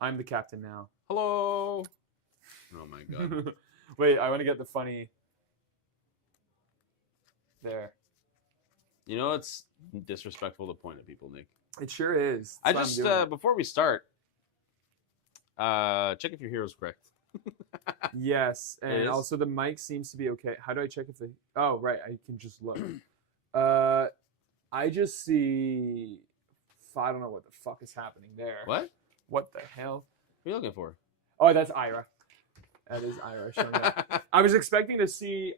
I'm the captain now. Hello. Oh my god. Wait, I want to get the funny. There. You know it's disrespectful to point at people, Nick. It sure is. I That's just why I'm doing it. before we start, check if your hero's correct. Yes, It and is? also the mic seems to be okay. How do I check if the? Oh, right, I can just look. I just see. I don't know what the fuck is happening there. What? What the hell? What are you looking for? Oh, that's Ira. That is Ira showing up. I was expecting to see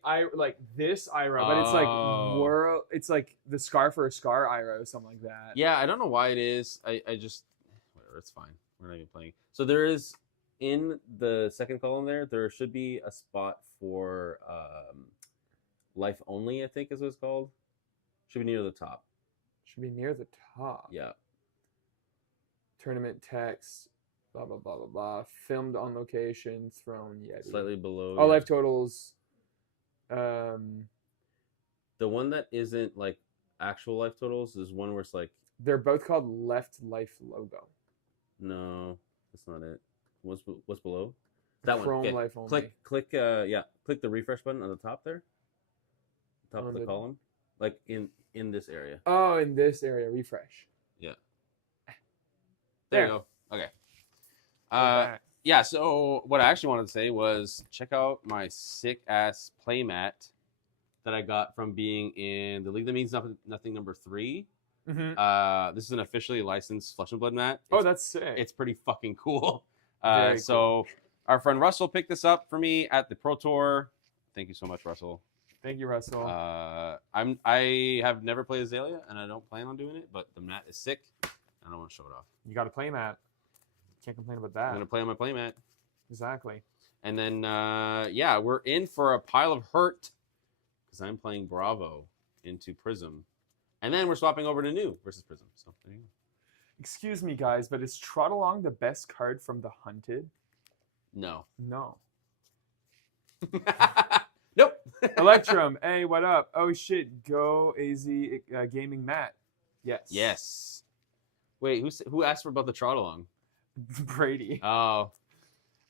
this Ira, but it's like Oh. world. It's like the scar for a scar Ira or something like that. Yeah, I don't know why it is. I just whatever. It's fine. We're not even playing. So there is in the second column there should be a spot for life only. I think is what it's called. Should be near the top. Should be near the top. Yeah. Tournament text. Blah blah blah blah blah. Filmed on location. Thrown Yeti. Slightly below. Oh, yeah. life totals. The one that isn't like actual life totals is one where it's like they're both called left life logo. no, that's not it. What's below? That Chrome one. Okay. life only. Click click the refresh button on the top there. Top of the column. Like in this area. Oh, in this area, refresh. Yeah. There. You go. Okay. Yeah, so what I actually wanted to say was check out my sick ass playmat that I got from being in the League That Means Nothing number 3. Mm-hmm. This is an officially licensed Flesh and Blood mat. Oh, that's sick. It's pretty fucking cool. Very so cool. our friend Russell picked this up for me at the Pro Tour. Thank you so much, Russell. Thank you, Russell. I have never played Azalea, and I don't plan on doing it, but the mat is sick. I don't want to show it off. You got to play mat. Can't complain about that. I'm gonna play on my playmat. Exactly. And then yeah, we're in for a pile of hurt because I'm playing Bravo into Prism, and then we're swapping over to New versus Prism. So there you go. Excuse me, guys, but is Trot Along the best card from the Hunted? No. No. Nope. Electrum, hey, what up? Oh shit, go AZ Gaming Matt. Yes. Yes. Wait, who asked for about the trot along? Brady. Oh,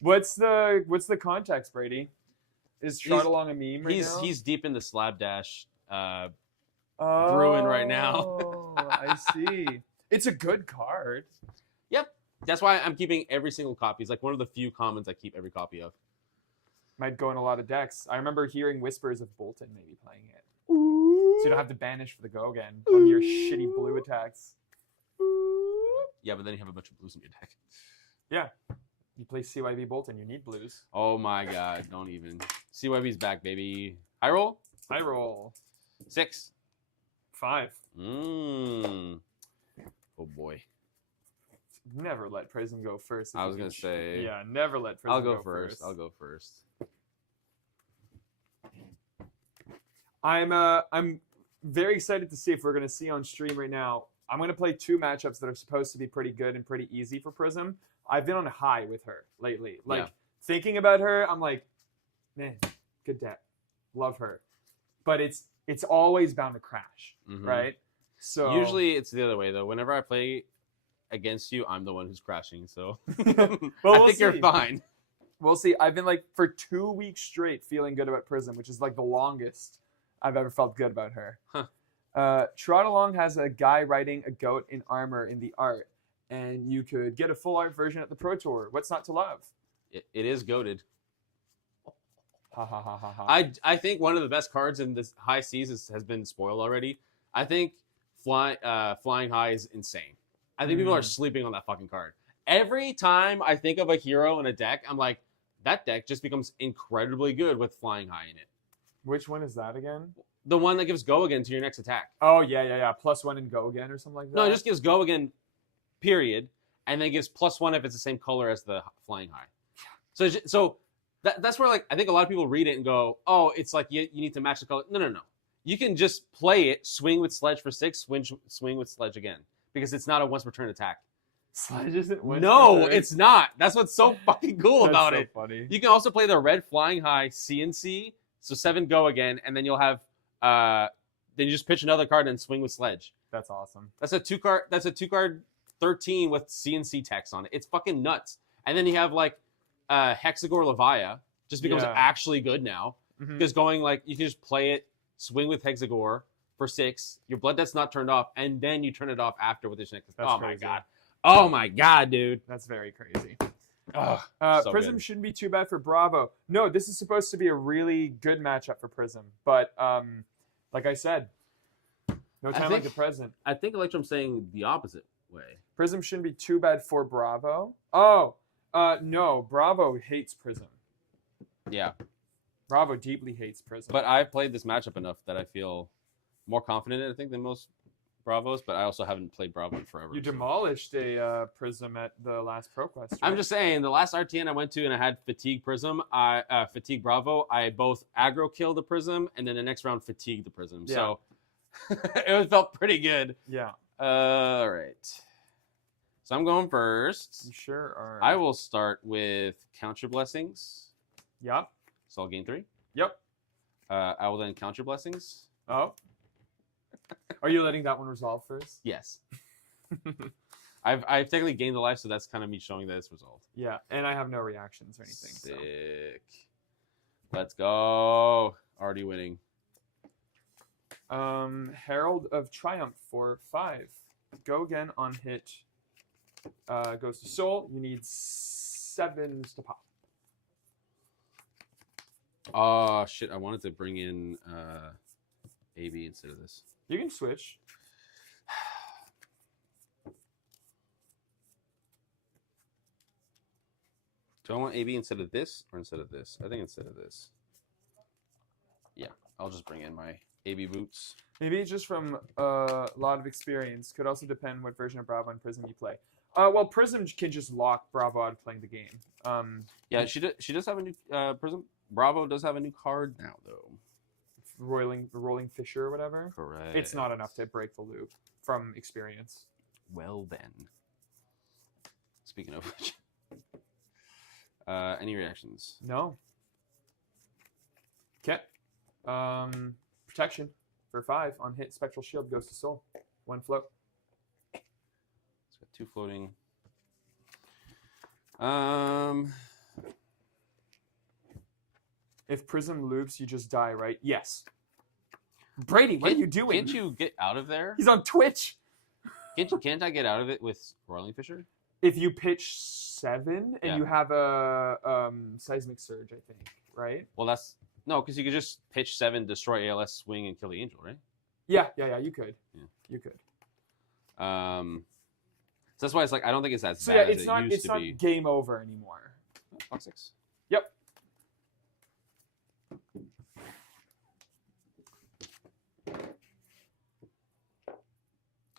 What's the context, Brady? Is Trot Along a meme right now? He's deep in the slapdash brewing Oh, right now. I see. It's a good card. Yep. That's why I'm keeping every single copy. It's like one of the few commons I keep every copy of. Might go in a lot of decks. I remember hearing whispers of Bolton maybe playing it. So you don't have to banish for the go again on your shitty blue attacks. Yeah, but then you have a bunch of blues in your deck. Yeah. You play CYV Bolton, you need blues. Oh my god, don't even. CYB's back, baby. High roll? High roll. 6. 5. Oh boy. Never let Prism go first. I was going to say. Yeah, never let Prism I'll go first. I'll go first. I'm very excited to see if we're going to see on stream right now. I'm going to play 2 matchups that are supposed to be pretty good and pretty easy for Prism. I've been on a high with her lately. Thinking about her, I'm like, man, good deck. Love her. But it's always bound to crash, right? So usually it's the other way though. Whenever I play against you, I'm the one who's crashing. So we'll I think you're fine. We'll see. I've been like for 2 weeks straight feeling good about Prism, which is like the longest I've ever felt good about her. Trot Along has a guy riding a goat in armor in the art, and you could get a full art version at the Pro Tour. What's not to love? It is goated. Ha ha ha ha ha. I think one of the best cards in this high seas has been spoiled already. I think Flying High is insane. I think people are sleeping on that fucking card. Every time I think of a hero in a deck, I'm like, that deck just becomes incredibly good with Flying High in it. Which one is that again? The one that gives go again to your next attack. Oh, yeah. +1 and go again or something like that? No, it just gives go again, period, and then gives +1 if it's the same color as the Flying High. So that's where like I think a lot of people read it and go, oh, it's like you need to match the color. No. You can just play it, swing with Sledge for 6, swing with Sledge again. Because it's not a once per turn attack. Sledge isn't once No, per turn? it's not. That's what's so fucking cool about so it. Funny. You can also play the red Flying High CNC, so 7 go again, and then you'll have then you just pitch another card and swing with Sledge. That's awesome. That's a 2 card 13 with CNC text on it. It's fucking nuts. And then you have like Hexagore Levia just becomes Yeah. actually good now. Mhm. Because going like you can just play it, swing with Hexagore for 6, your Blood Debt's not turned off, and then you turn it off after with this next. That's Oh my crazy. god. Oh my god, dude. That's very crazy. Ugh, so Prism good. shouldn't be too bad for Bravo. No, this is supposed to be a really good matchup for Prism, but like I said, no time like the present. I think Electrum's saying the opposite way. Prism shouldn't be too bad for Bravo. Oh, no, Bravo hates Prism. Yeah. Bravo deeply hates Prism. But I've played this matchup enough that I feel more confident in it, I think, than most Bravos, but I also haven't played Bravo in forever. You so. demolished a Prism at the last ProQuest. Right? I'm just saying, the last RTN I went to and I had Fatigue Prism, Fatigue Bravo, I both aggro killed the Prism and then the next round fatigued the Prism. Yeah. So it felt pretty good. Yeah. All right. So I'm going You first. sure are. I will start with Count Your Blessings. Yep. So I'll gain 3. Yep. I will then Count Your Blessings. Oh. Are you letting that one resolve first? Yes. I've technically gained the life, so that's kind of me showing that it's resolved. Yeah, and I have no reactions or anything. So. Sick. Let's go. Already winning. Herald of Triumph for 5. Go again on hit. Goes to Soul. You need 7s to pop. Oh, shit. I wanted to bring in AB instead of this. You can switch. Do I want AB instead of this or instead of this? I think instead of this. Yeah, I'll just bring in my AB boots. Maybe it's just from a lot of experience. Could also depend what version of Bravo and Prism you play. Well, Prism can just lock Bravo out of playing the game. Yeah, she does have a new Prism. Bravo does have a new card now, though. Rolling Fisher or whatever. Correct. It's not enough to break the loop from experience. Well then. Speaking of which, any reactions? No. Okay. Protection for 5 on hit. Spectral Shield goes to Soul. 1 float. It's got 2 floating. If Prism loops, you just die, right? Yes. Brady, what are you doing? Can't you get out of there? He's on Twitch. Can't I get out of it with Roiling Fisher? If you pitch 7 and Yeah. you have a Seismic Surge, I think, right? Well, that's no, because you could just pitch 7, destroy ALS, swing, and kill the angel, right? Yeah, you could. Yeah. You could. So that's why it's like I don't think it's as So bad yeah, as it used to be. game over anymore. Box 6. Yep.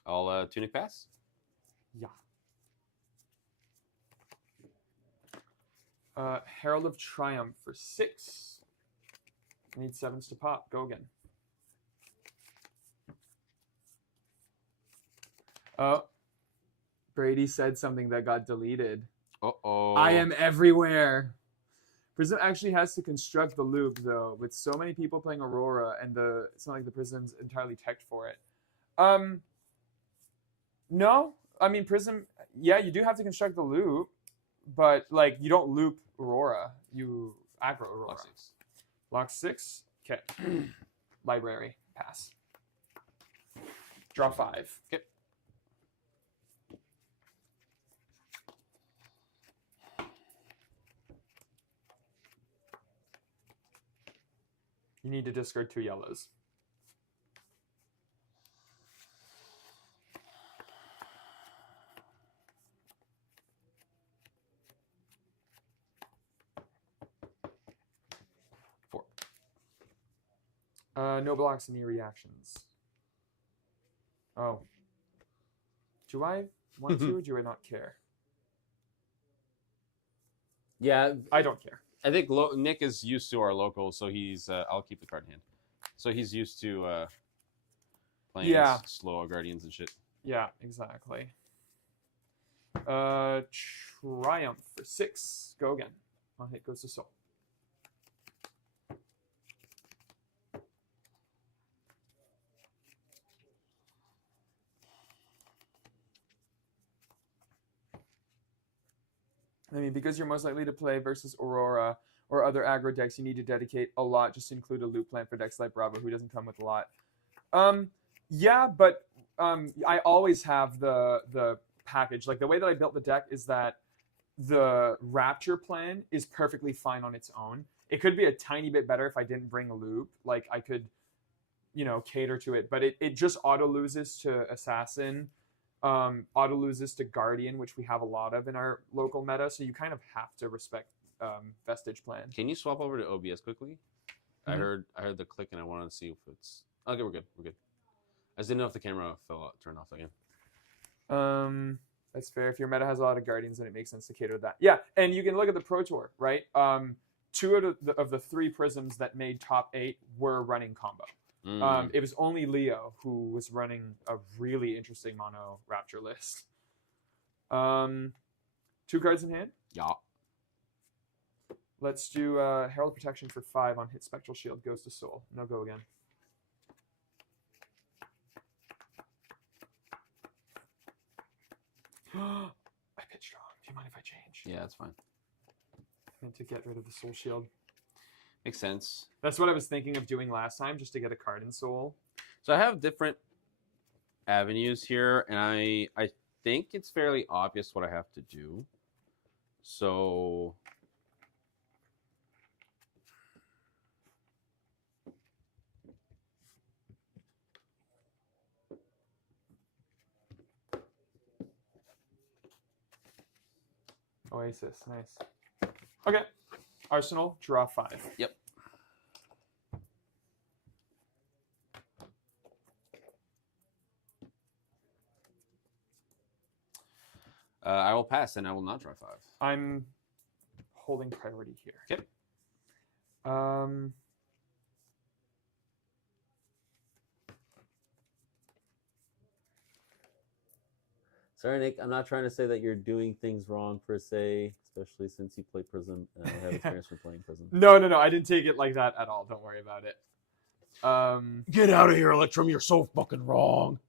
I'll Tunic Pass. Yeah. Herald of Triumph for 6. Need 7s to pop. Go again. Oh. Brady said something that got deleted. Uh-oh. I am everywhere. Prism actually has to construct the loop, though, with so many people playing Aurora, and it's not like the Prism's entirely teched for it. No. I mean, Prism, yeah, you do have to construct the loop, but, like, you don't loop Aurora. You aggro Aurora. Box 6. Lock 6. Okay. Library. Pass. Draw 5. Okay. You need to discard 2 yellows. No blocks, any reactions. Oh. Do I want to or do I not care? Yeah, I don't care. I think Nick is used to our locals, so he's. I'll keep the card in hand. So he's used to playing slow guardians and shit. Yeah, exactly. Triumph for 6. Go again. On hit goes to Soul. I mean, because you're most likely to play versus Aurora or other aggro decks, you need to dedicate a lot just to include a loop plant for decks like Bravo, who doesn't come with a lot. Yeah, but I always have the package. Like, the way that I built the deck is that the Rapture plan is perfectly fine on its own. It could be a tiny bit better if I didn't bring a loop. Like, I could, cater to it. But it just auto-loses to Assassin, auto-loses to Guardian, which we have a lot of in our local meta. So you kind of have to respect Vestige plan. Can you swap over to OBS quickly? Mhm. I heard the click and I wanted to see if it's... Okay, we're good. We're good. I just didn't know if the camera turned off again. That's fair. If your meta has a lot of Guardians, then it makes sense to cater to that. Yeah, and you can look at the Pro Tour, right? 2 out of the 3 Prisms that made top 8 were running combo. It was only Leo who was running a really interesting mono Rapture list. 2 cards in hand. Yeah. Let's do Herald Protection for 5 on hit. Spectral Shield goes to Soul. No go again. I pitched wrong. Do you mind if I change? Yeah, that's fine. I meant to get rid of the Soul Shield. Makes sense. That's what I was thinking of doing last time, just to get a card in Soul. So I have different avenues here, and I think it's fairly obvious what I have to do. So... Oasis, nice. Okay. Arsenal, draw 5. Yep. I will pass, and I will not draw 5. I'm holding priority here. Okay. Sorry, Nick. I'm not trying to say that you're doing things wrong per se, especially since you play Prism and I have experience from playing Prism. No. I didn't take it like that at all. Don't worry about it. Get out of here, Electrum. You're so fucking wrong.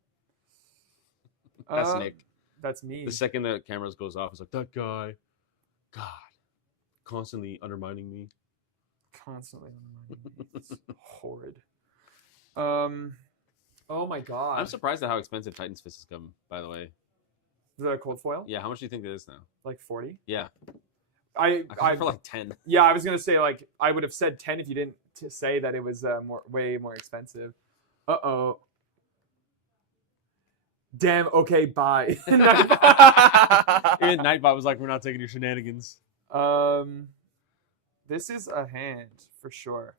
That's Nick. That's me. The second the cameras goes off, it's like, that guy, God, constantly undermining me. Constantly undermining me. It's horrid. Oh my god. I'm surprised at how expensive Titan's Fist has come, by the way. Is that a cold foil? Yeah, how much do you think it is now? Like 40? Yeah. I got it for like 10. Yeah, I was gonna say, like, I would have said 10 if you didn't say that it was way more expensive. Uh-oh. Damn, okay, bye. Even Nightbot was like, we're not taking your shenanigans. This is a hand, for sure.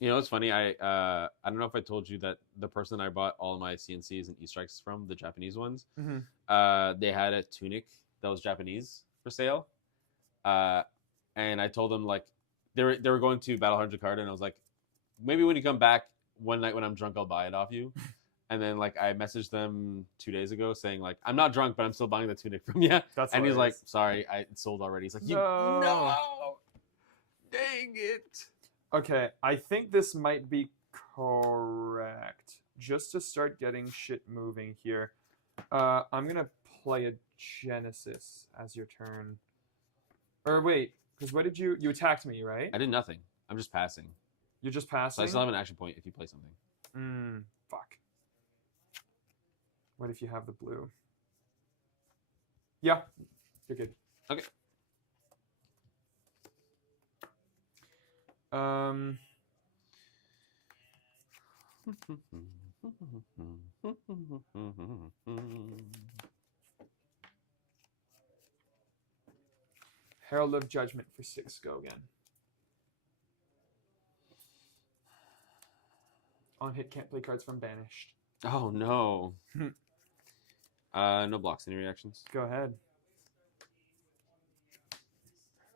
You know, it's funny. I don't know if I told you that the person I bought all my CNCs and E-Strikes from, the Japanese ones, they had a tunic that was Japanese for sale. And I told them, like, they were going to Battle 100 card, and I was like, maybe when you come back one night when I'm drunk, I'll buy it off you. And then, like, I messaged them 2 days ago saying, like, I'm not drunk, but I'm still buying the tunic from you. That's and he's like, hilarious. sorry, it's sold already. He's like, No. Dang it. Okay, I think this might be correct. Just to start getting shit moving here, I'm gonna play a Genesis as your turn. Or wait, because what did you attacked me, right? I did nothing. I'm just passing. You're just So passing? I still have an action point if you play something. Fuck. What if you have the blue? Yeah, you're good. Okay. Herald of Judgment for 6. Go again. On hit, can't play cards from Banished. Oh, no. No blocks. Any reactions? Go ahead.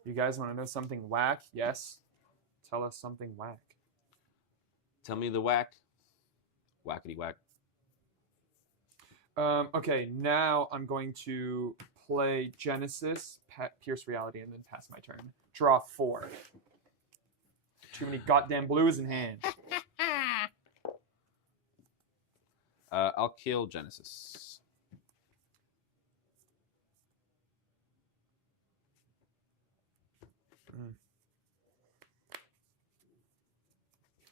You guys want to know something whack? Yes. Tell us something whack. Tell me the whack. Whackety whack. Okay, now I'm going to play Genesis, Pierce Reality, and then pass my turn. Draw 4. Too many goddamn blues in hand. I'll kill Genesis.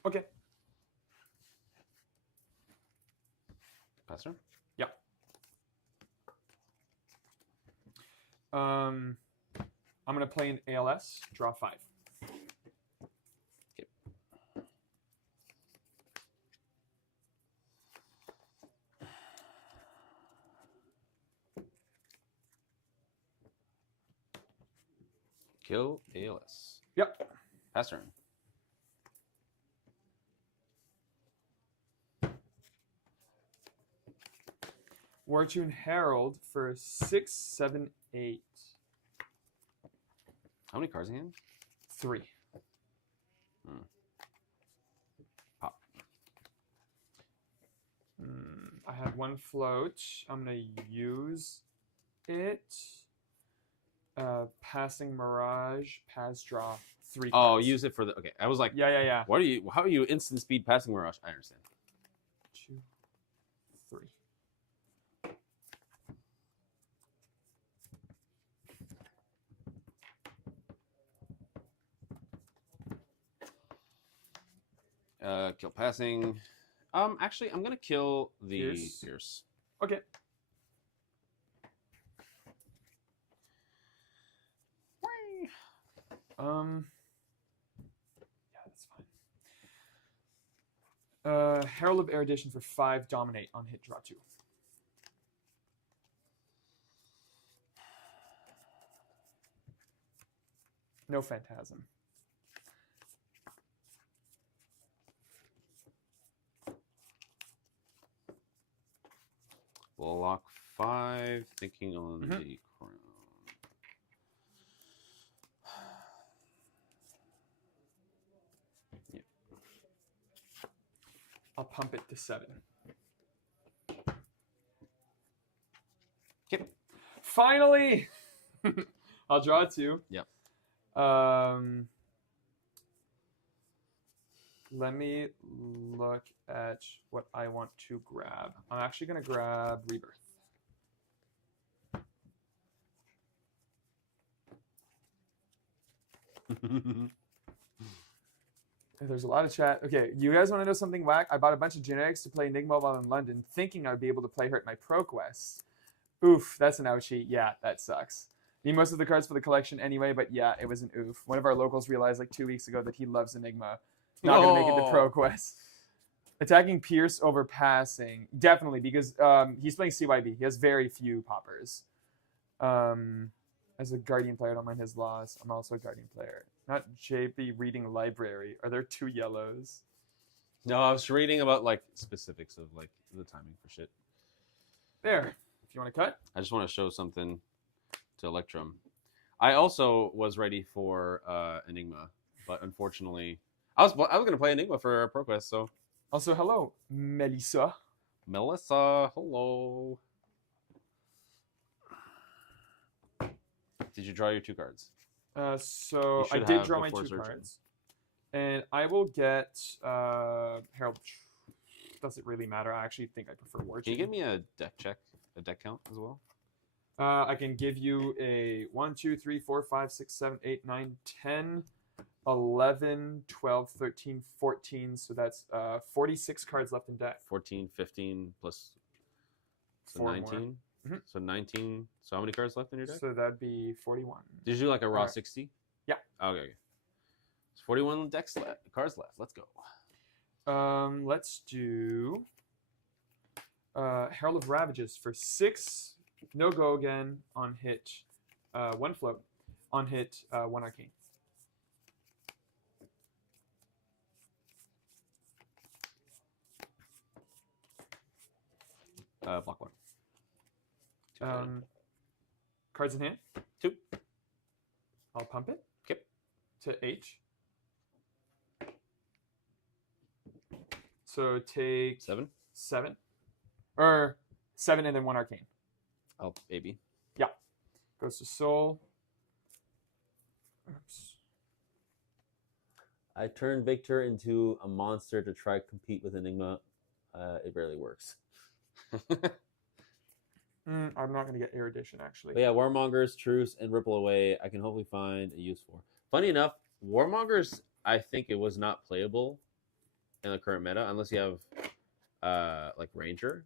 Okay. Pass turn. I'm gonna play an ALS. Draw 5. Okay. Kill ALS. Yep. Pass turn. Wartune Herald for 6, 7, 8. How many cards in hand? 3. Pop. I had 1 float. I'm gonna use it. Passing Mirage. Pass draw 3 Oh, cards. use it for the. Okay, I was like, Yeah. what are you? How are you instant speed passing Mirage? I understand. 2, 3. Kill passing. Actually, I'm gonna kill the Pierce. Okay. Yeah, that's fine. Herald of Erudition for 5, dominate on hit, draw 2. No Phantasm. Block 5. Thinking on the crown. Yeah. I'll pump it to 7. Okay. Finally! I'll draw 2. Yep. Let me look at what I want to grab. I'm actually going to grab Rebirth. There's a lot of chat. Okay, you guys want to know something whack? I bought a bunch of generics to play Enigma while in London, thinking I'd be able to play her at my Pro Quest. Oof, that's an ouchie. Yeah, that sucks. Need most of the cards for the collection anyway, but yeah, it was an oof. One of our locals realized like 2 weeks ago that he loves Enigma. Not going to make it to Pro Quest. Attacking Pierce over passing. Definitely, because he's playing CYB. He has very few poppers. As a Guardian player, I don't mind his loss. I'm also a Guardian player. Not JP reading library. Are there 2 yellows? No, I was reading about like specifics of like the timing for shit. There. If you want to cut. I just want to show something to Electrum. I also was ready for Enigma, but unfortunately, I was gonna play Enigma for ProQuest. So Also, hello, Melissa. Melissa, hello. Did you draw your 2 cards? So You I should did have draw my before 2 searching. cards, and I will get Herald. Doesn't really matter. I actually think I prefer War. Can you give me a deck check, a deck count as well? I can give you a 1, 2, 3, 4, 5, 6, 7, 8, 9, 10, 11, 12, 13, 14. So that's 46 cards left in deck. 14, 15 plus so 4 more. 19. Mhm. So 19. So how many cards left in your deck? So that'd be 41. Did you do like a raw Alright. 60? Yeah. Okay. It's 41 decks left. Cards left. Let's go. Let's do Herald of Ravages for 6. No go again on hit. 1 float on hit. 1 arcane. Block 1. 2 Cards in hand. 2. I'll pump it. Okay. To H. So take 7. 7. Or 7 and then 1 arcane. Oh, baby. Goes to Soul. Oops. I turned Victor into a monster to try to compete with Enigma. It rarely works. I'm not going to get Erudition, actually. But yeah, Warmongers, Truce, and Ripple Away, I can hopefully find a use for. Funny enough, Warmongers, I think it was not playable in the current meta, unless you have like Ranger,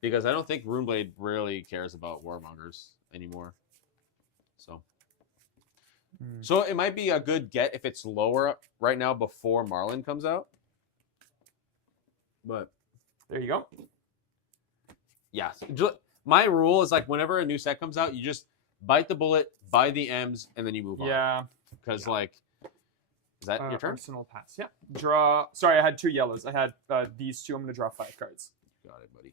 because I don't think Runeblade really cares about Warmongers anymore. So it might be a good get if it's lower right now before Marlin comes out. But There you go. yeah, my rule is like whenever a new set comes out, you just bite the bullet, buy the M's, and then you move on. Yeah. Because like, is that your turn? Arsenal pass. Yeah. Draw. Sorry, I had 2 yellows. I had these 2. I'm going to draw 5 cards. Got it, buddy.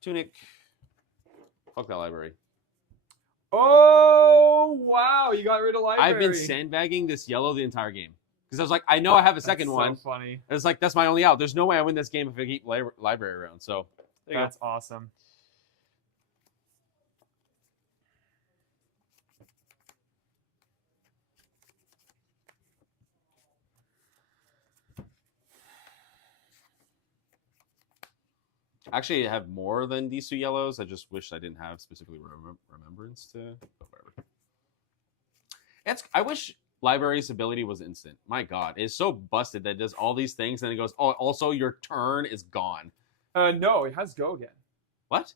Tunic. Fuck that library. Oh, wow. You got rid of library. I've been sandbagging this yellow the entire game. Because I was like, I know I have a second That's one. so funny. It's like, that's my only out. There's no way I win this game if I keep library around. So, there you That's awesome. Actually, I have more than these 2 yellows. I just wish I didn't have specifically remembrance to. But whatever. I wish library's ability was instant. My God, it's so busted that it does all these things and it goes, oh, also your turn is gone. No, it has go again. What?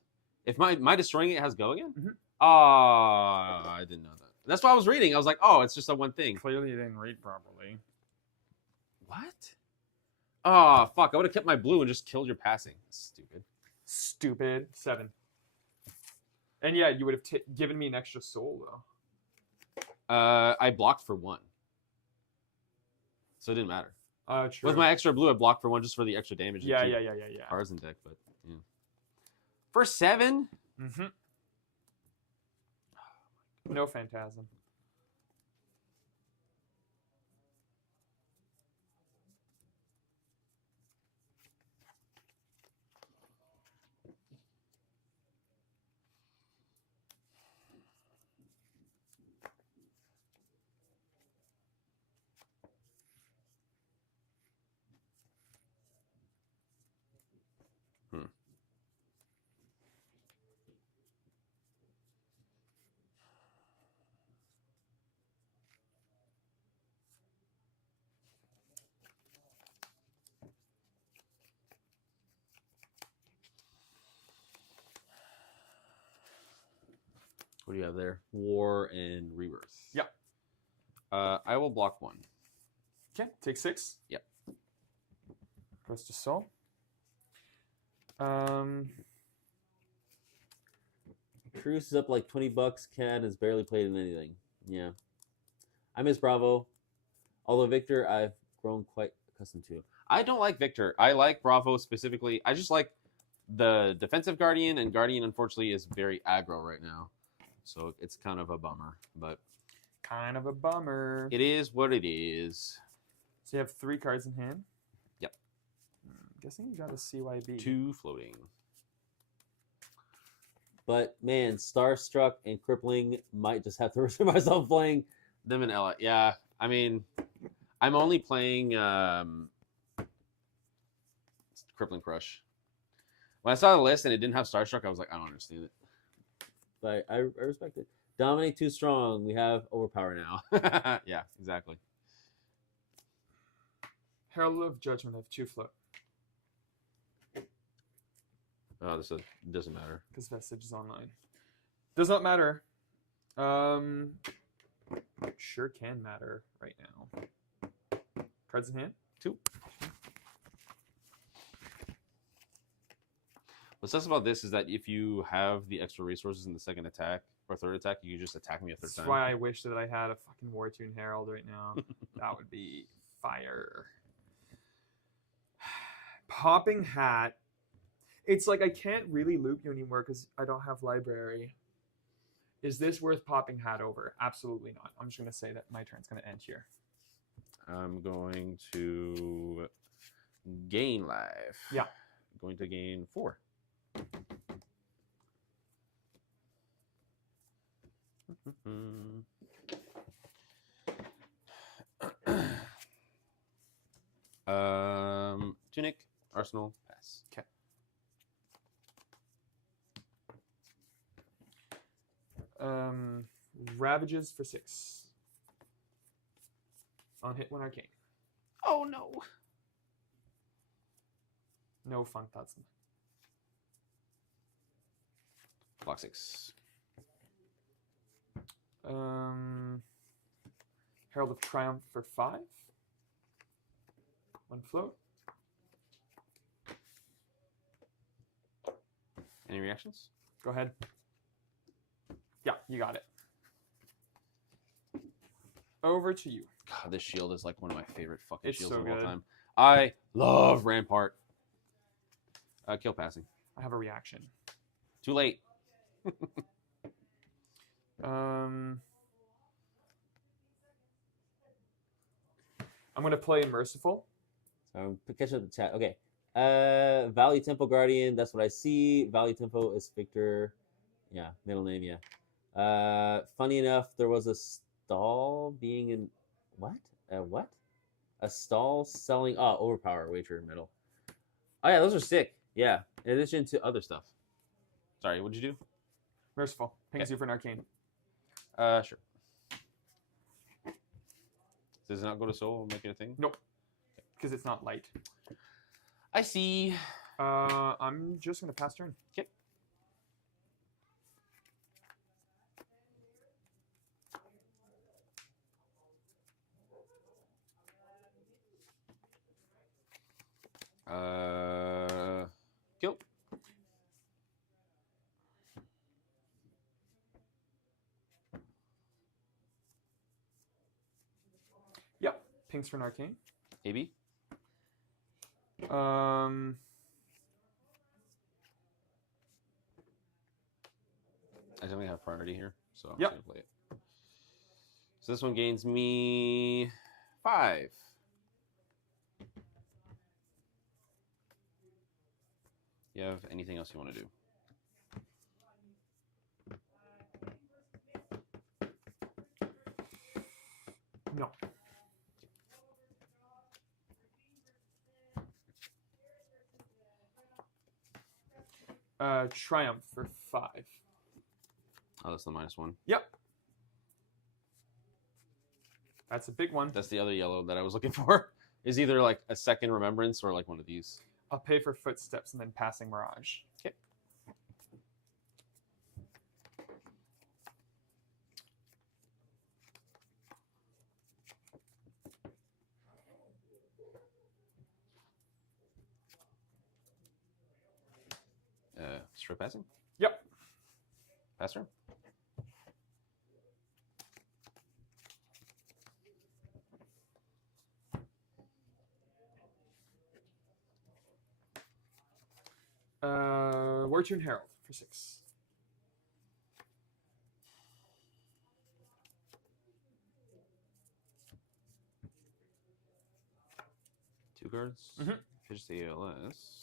If my destroying it has go again? Mhm. I didn't know that. That's what I was reading. I was like, oh, it's just a one thing. Clearly, you didn't read properly. What? Oh, fuck. I would have kept my blue and just killed your passing. Stupid. Stupid. 7. And yeah, you would have given me an extra soul, though. I blocked for 1. So it didn't matter. True. With my extra blue, I blocked for 1 just for the extra damage. Yeah. Cards in deck, but yeah. For 7? Mm-hmm. No Phantasm. What do you have there? War and Rebirth. Yep. I will block 1. Okay, take 6. Yep. Goes to soul. Cruz is up like $20. Cad has barely played in anything. Yeah. I miss Bravo. Although Victor, I've grown quite accustomed to. I don't like Victor. I like Bravo specifically. I just like the defensive Guardian, and Guardian, unfortunately, is very aggro right now. So it's kind of a bummer. But Kind of a bummer. it is what it is. So you have 3 cards in hand? Yep. I'm guessing you got a CYB. 2 floating. But man, Starstruck and Crippling might just have to reserve myself playing. Them and Ella. Yeah. I mean, I'm only playing Crippling Crush. When I saw the list and it didn't have Starstruck, I was like, I don't understand it. But I respect it. Dominate too strong. We have Overpower now. Yeah, exactly. Herald of Judgment of 2 float. Oh, this doesn't matter. Because Vestige is online. Does not matter. Sure can matter right now. Cards in hand? 2. What's nice about this is that if you have the extra resources in the second attack or third attack, you can just attack me a third That's time. why I wish that I had a fucking Wartune Herald right now. That would be fire. Popping Hat. It's like I can't really loop you anymore because I don't have library. Is this worth Popping Hat over? Absolutely not. I'm just going to say that my turn's going to end here. I'm going to gain life. Yeah. I'm going to gain 4. Tunic, Arsenal, pass. Okay. Ravages for 6. On hit 1 arcane. Oh no. No phantasm. Block 6. Herald of Triumph for 5. 1 float. Any reactions? Go ahead. Yeah, you got it. Over to you. God, this shield is like one of my favorite fucking It's shields so of all good. time. I love Rampart. Kill passing. I have a reaction. Too late. I'm going to play Merciful. So I'm catching up the chat. Okay. Valley Temple Guardian. That's what I see. Valley Temple is Victor. Yeah, middle name. Yeah. Funny enough, there was a stall being in what? What? A stall selling. Oh, Overpower Wager middle. Oh yeah, those are sick. Yeah, in addition to other stuff. Sorry, what'd you do? Merciful. Pings Okay. you for an arcane. Sure. Does it not go to soul and make it a thing? Nope. Because it's not light. I see. I'm just going to pass turn. Okay. Kill. Yep. Pings for an arcane. AB. I definitely have priority here, so I'm Yep. just gonna play it. So this one gains me 5. You have anything else you want to do? No. Triumph for 5. Oh, that's the -1. Yep. That's a big one. That's the other yellow that I was looking for. Is either like a second remembrance or like one of these. I'll pay for Footsteps and then Passing Mirage. Okay. Straight passing? Yep. Pass turn? Wartune Herald for 6. Two cards. Mhm. Pitch the ALS.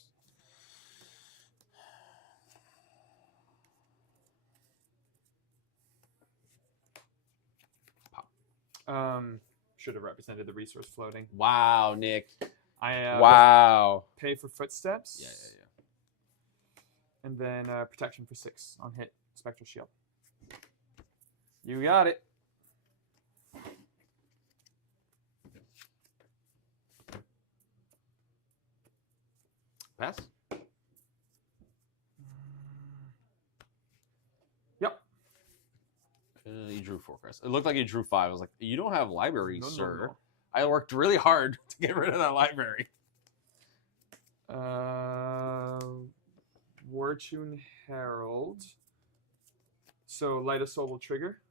Should have represented the resource floating. Wow, Nick. I Wow. pay for Footsteps. Yeah. And then Protection for 6 on hit. Spectral Shield. You got it. Pass? Yep. You drew 4 cards. It looked like you drew 5. I was like, you don't have libraries, No, no, sir. no. I worked really hard to get rid of that library. Wartune Herald. So Light of Soul will trigger.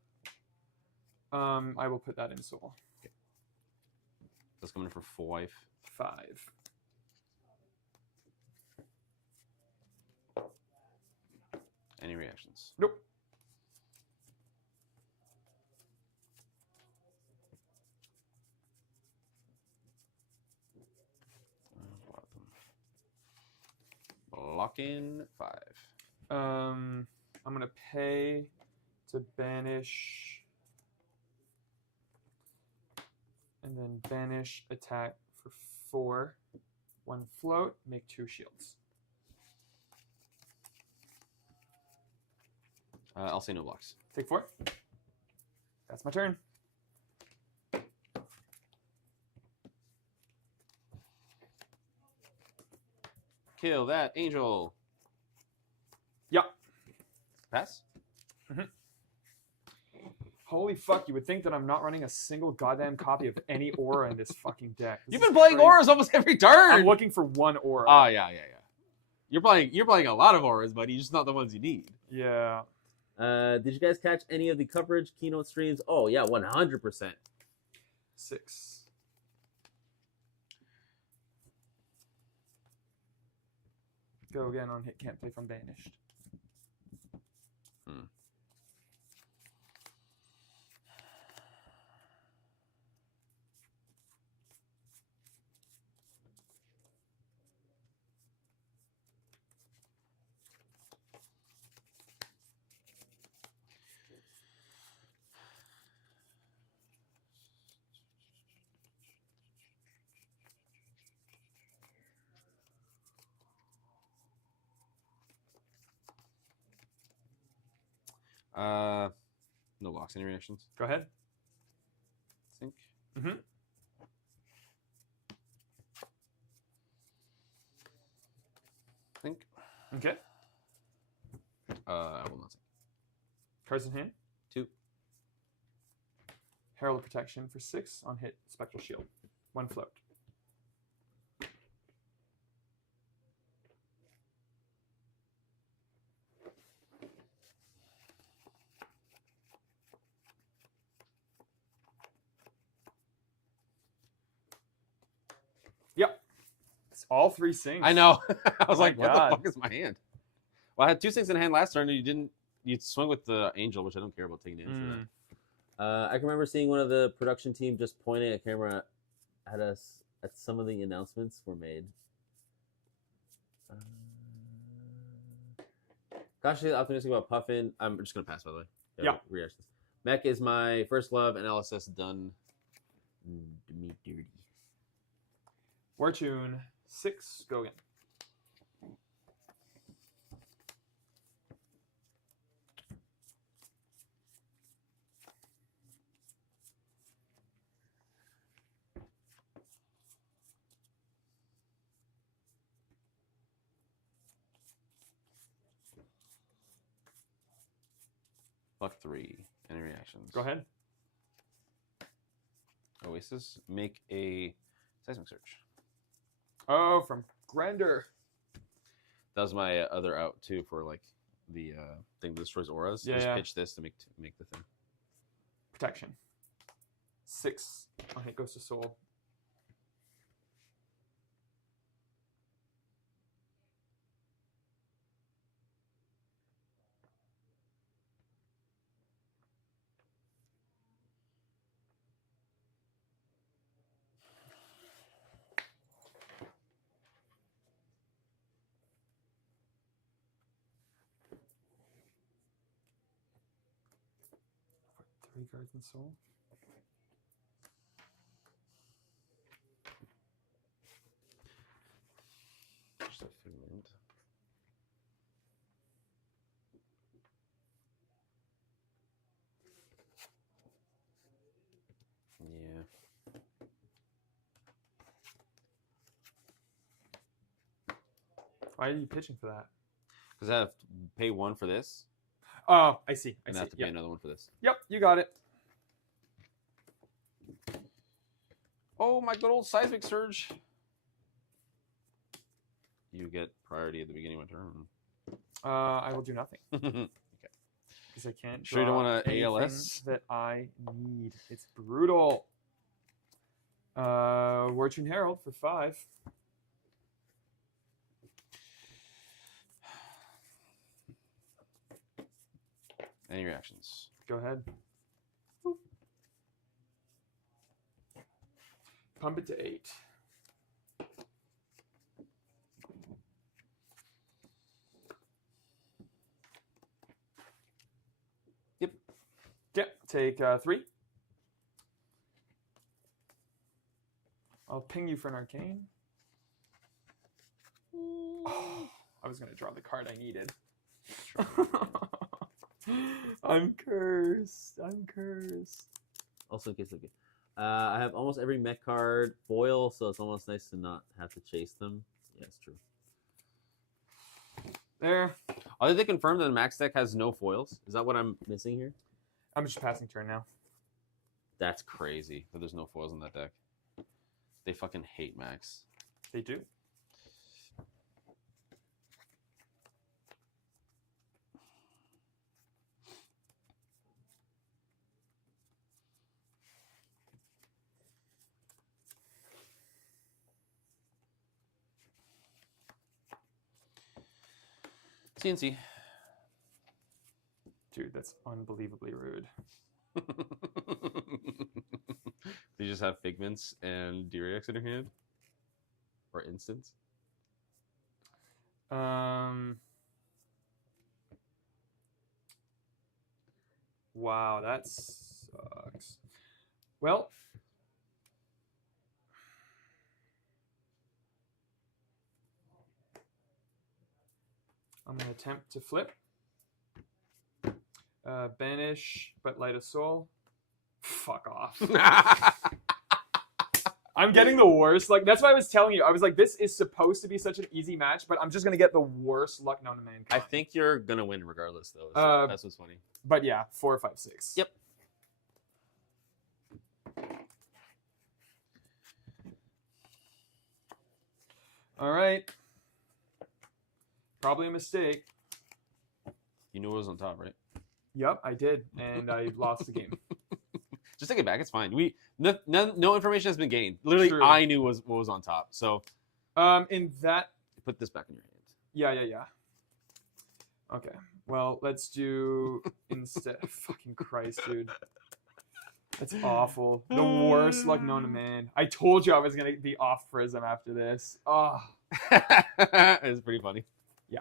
I will put that in Soul. That's coming in for 5. 5. Any reactions? Nope. Lock in 5. I'm gonna pay to banish, and then banish attack for 4. 1 float. Make 2 shields. I'll say no blocks. Take 4. That's my turn. Kill that angel. Yep. Pass. Holy fuck, you would think that I'm not running a single goddamn copy of any aura in this fucking deck. This You've is been playing crazy. auras almost every turn. I'm looking for one aura. Oh yeah. You're playing a lot of auras, buddy. Just not the ones you need. Yeah. Did you guys catch any of the coverage keynote streams? Oh yeah, 100%. 6. Go again on hit. Can't play from banished. No locks. Any reactions? Go ahead. Think. Mm-hmm. Think. Okay. I will not think. Cards in hand. 2. Herald of Protection for 6 on hit. Spectral Shield. 1 float. Yep. It's all 3 sinks. I know. I was My like, what God. the fuck is my hand? Well, I had 2 sinks in hand last turn, and you swing with the angel, which I don't care about taking damage for that. I can remember seeing one of the production team just pointing a camera at us at some of the announcements were made. Cautiously optimistic about Puffin. I'm just gonna pass, by the way. Yeah. Reactions. Mech is my first love, and LSS done me dirty. Fortune 6. Go again. Buck 3. Any reactions? Go ahead. Oasis. Make a seismic search. Oh, from Grender. That was my other out too for like the thing that destroys auras. Yeah, Just yeah. pitch this to make the thing. Protection. 6 on hit. Goes to Soul. Put 3 cards in Soul. Just a figment. Yeah. Why are you pitching for that? Because I have to pay 1 for this, Oh, I see. I and see. I have to pay Yep. another 1 for this. Yep, you got it. Oh, my good old seismic surge. You get priority at the beginning of my turn. I will do nothing Okay. because I can't. Sure you don't draw wanna anything ALS? that I need. It's brutal. Fortune Herald for 5. Any reactions? Go ahead. Pump it to 8. Yep. Yep. Take 3. I'll ping you for an arcane. Oh, I was gonna draw the card I needed. I'm cursed. I'm cursed. Also, in case of I have almost every mech card foil, so it's almost nice to not have to chase them. Yeah, it's true. There. Oh, did they confirm that the Max deck has no foils? Is that what I'm? Missing here? I'm just passing turn now. That's crazy that there's no foils in that deck. They fucking hate Max. They do. CNC. Dude, that's unbelievably rude. They just have Figments and D-Rex in your hand? Or Instants? Wow, that sucks. Well, I'm going to attempt to flip. Banish, but Light of Soul. Fuck off. I'm getting the worst. Like, that's why I was telling you. I was like, this is supposed to be such an easy match, but I'm just going to get the worst luck known to mankind. I think you're going to win regardless, though. So that's what's funny. But yeah, 4, 5, 6. Yep. All right. Probably a mistake. You knew it was on top, right? Yep, I did, and I lost the game. Just take it back. It's fine. No information has been gained. Literally, True. I knew what was on top. So, In that, put this back in your hand. yeah. Okay. Well, let's do instead. Fucking Christ, dude. That's awful. The worst luck known to man. I told you I was gonna be off Prism after this. Oh. It's pretty funny. Yeah.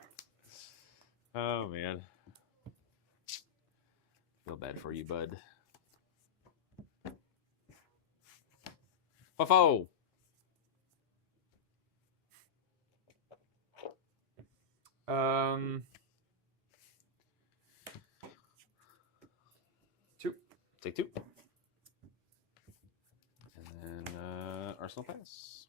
Oh man. Feel bad for you, bud. Fofo. Two. Take 2. And then Arsenal pass.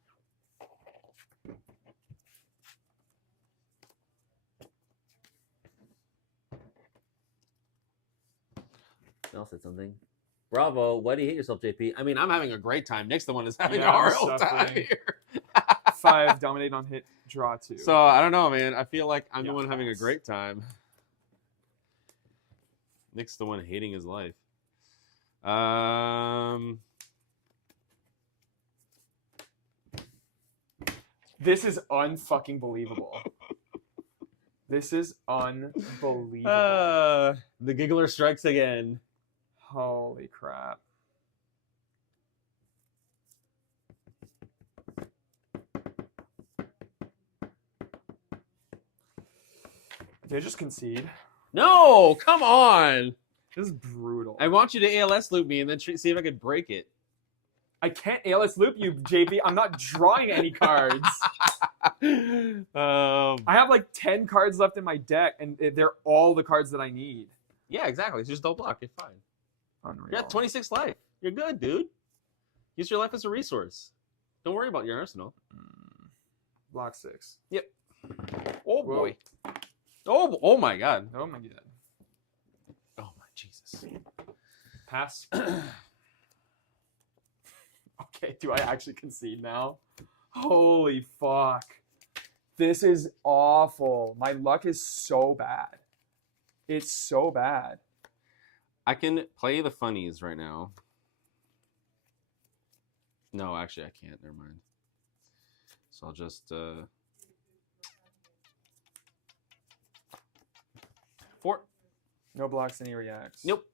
I'll say something. Bravo. Why do you hate yourself, JP? I mean, I'm having a great time. Nick's the one who's having Yeah, a I'm horrible time suffering. here. 5, dominate on hit, draw 2. So I don't know, man. I feel like I'm the Yeah, one having a pass. great time. Nick's the one hating his life. This is unfucking believable. This is unbelievable. The giggler strikes again. Holy crap. Did I just concede? No, come on. This is brutal. I want you to ALS loop me and then see if I could break it. I can't ALS loop you, JP. I'm not drawing any cards. I have like 10 cards left in my deck, and they're all the cards that I need. Yeah, exactly. It's just double block. You're fine. Unreal. You got 26 life. You're good, dude. Use your life as a resource. Don't worry about your arsenal. Block 6. Yep. Oh Whoa. boy. Oh my god. Oh my god. Oh my Jesus. Pass. Okay, do I actually concede now? Holy fuck. This is awful. My luck is so bad. It's so bad. I can play the funnies right now. No, actually I can't. Never mind. So I'll just 4. No blocks, any reacts. Nope.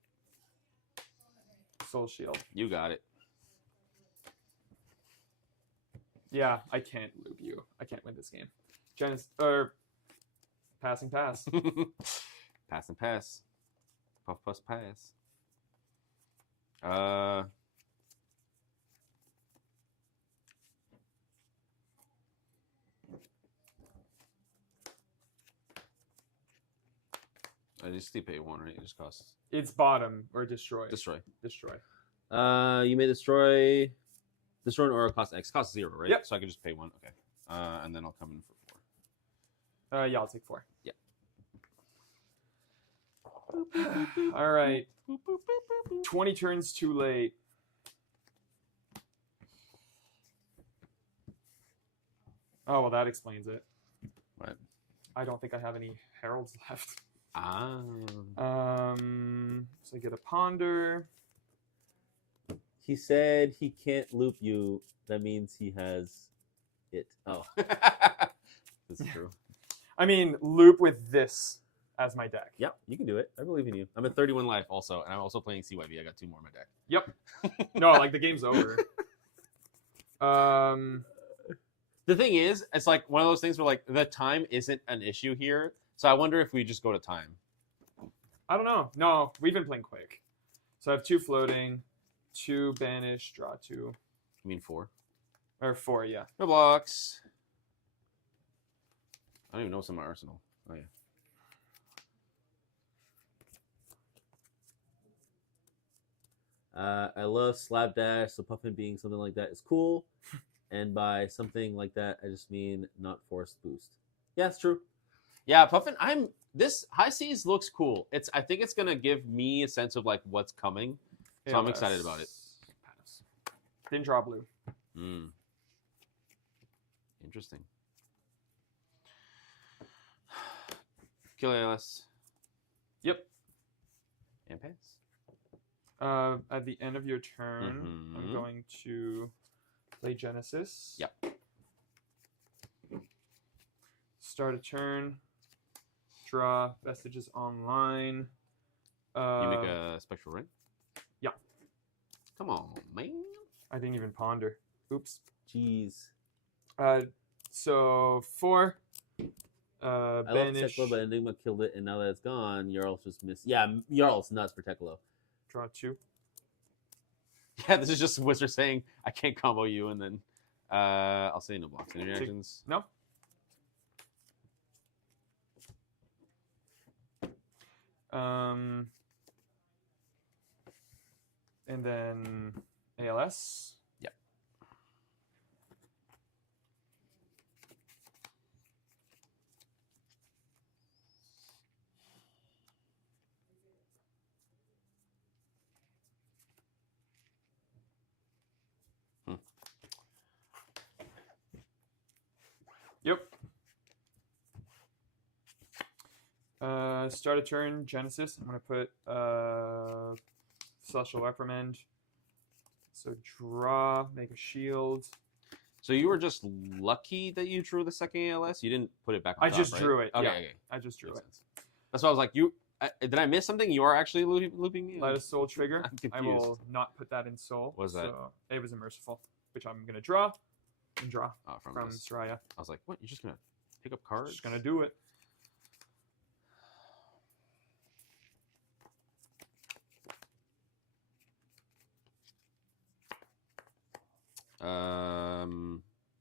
Soul Shield. You got it. Yeah, I can't loop you. I can't win this game. Passing pass. Pass and pass. Puff plus pass. I just pay 1, right? It just costs It's bottom or destroy. destroy. Destroy. You may destroy an aura cost X. Cost 0, right? Yep. So I can just pay 1. Okay. And then I'll come in for 4. Yeah, I'll take 4. Yeah. All right. 20 turns too late. Oh, well, that explains it. What? I don't think I have any heralds left. Ah. So I get a ponder. He said he can't loop you. That means he has it. Oh, That's true. I mean, loop with this as my deck. yeah, you can do it. I believe in you. I'm at 31 life also, and I'm also playing CYB. I got 2 more in my deck. Yep. No, like the game's over. The thing is, it's like one of those things where like the time isn't an issue here. So I wonder if we just go to time. I don't know. No, we've been playing quick. So I have 2 floating, 2 banish, draw 2. I mean 4. Or 4, yeah. No blocks. I don't even know what's in my arsenal. Oh yeah. I love slapdash, so Puffin being something like that is cool. And by something like that, I just mean not forced boost. Yeah, it's true. Yeah, Puffin, this High Seas looks cool. I think it's gonna give me a sense of like what's coming. So I'm excited about it. Pass. Didn't draw blue. Interesting. Kill ALS. Yep. And pass. At the end of your turn, I'm going to play Genesis. Yep. Start a turn. Draw. Vestiges online. You make a spectral ring? Yeah. Come on, man. I didn't even ponder. Oops. Jeez. So 4. I love Banish. Tekla, but Enigma killed it, and now that it's gone, Jarl's just missed. Yeah, Jarl's nuts for Tekla. Draw 2. Yeah, this is just Wizard saying I can't combo you, and then I'll say no blocks. Any reactions? No. And then ALS. Yep. Yep. Start a turn, Genesis. I'm going to put Celestial Reprimand. So draw, make a shield. So you were just lucky that you drew the second ALS? You didn't put it back on I top, just right? drew it. Okay, Yeah, okay. I just drew Makes it. sense. That's why I was like, did I miss something? You are actually looping me? Light a soul trigger. I'm confused. I will not put that in soul. What was that? So it was a merciful, which I'm going to draw and draw Oh, from from this. Soraya. I was like, what? You're just going to pick up cards? Just going to do it.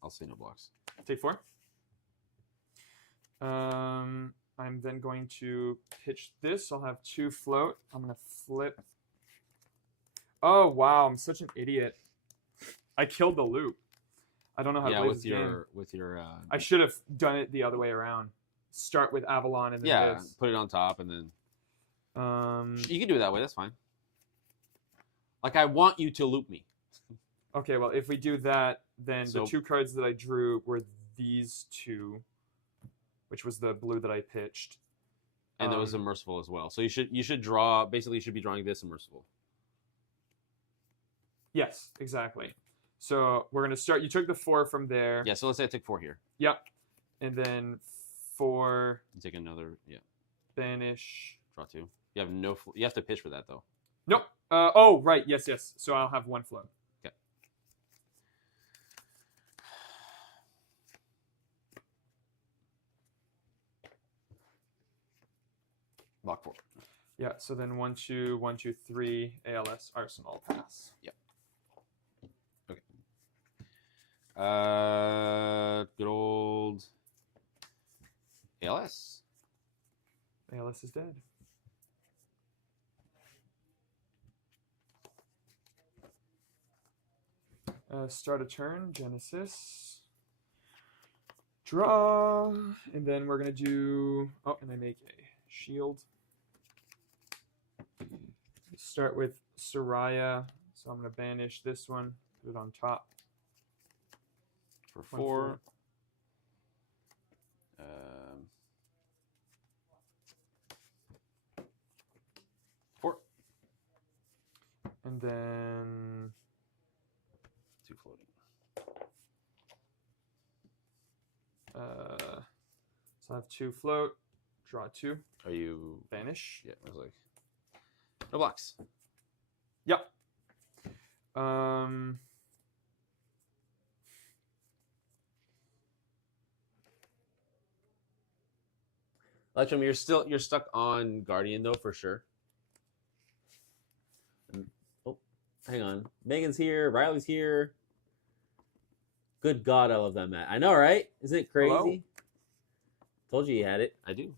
I'll say no blocks. Take 4. I'm then going to pitch this. I'll have 2 float. I'm going to flip. Oh, wow. I'm such an idiot. I killed the loop. I don't know how to Yeah, play with this game. your I should have done it the other way around. Start with Avalon and then yeah, this. put it on top and then Um, you can do it that way. That's fine. Like I want you to loop me. okay, well, if we do that, then So- the 2 cards that I drew were these 2, which was the blue that I pitched. And there was a merciful as well. So you should draw. Basically, you should be drawing this and merciful. Yes, exactly. So we're going to start. You took the 4 from there. Yeah. So let's say I take 4 here. Yep. And then 4 You take another. Yeah. banish. Draw 2. You have no. You have to pitch for that though. Nope. Oh, right. Yes, yes. So I'll have 1 float. Okay. Block 4. Yeah. So then 1, 2, 1, 2, 3. ALS Arsenal pass. Yep. Okay. Good old ALS. ALS is dead. Start a turn, Genesis. Draw, and then we're gonna do. Oh, and I make a shield. Start with Soraya, so I'm gonna banish this one, put it on top. For 4. Four. And then 2 floating. So I have 2 float, draw 2, Are you banish. Yeah, I was like no blocks. Yep. Electrum, you're stuck on Guardian though for sure. Oh, hang on. Megan's here. Riley's here. Good God, I love that Matt. I know, right? Isn't it crazy? Hello? Told you he had it. I do.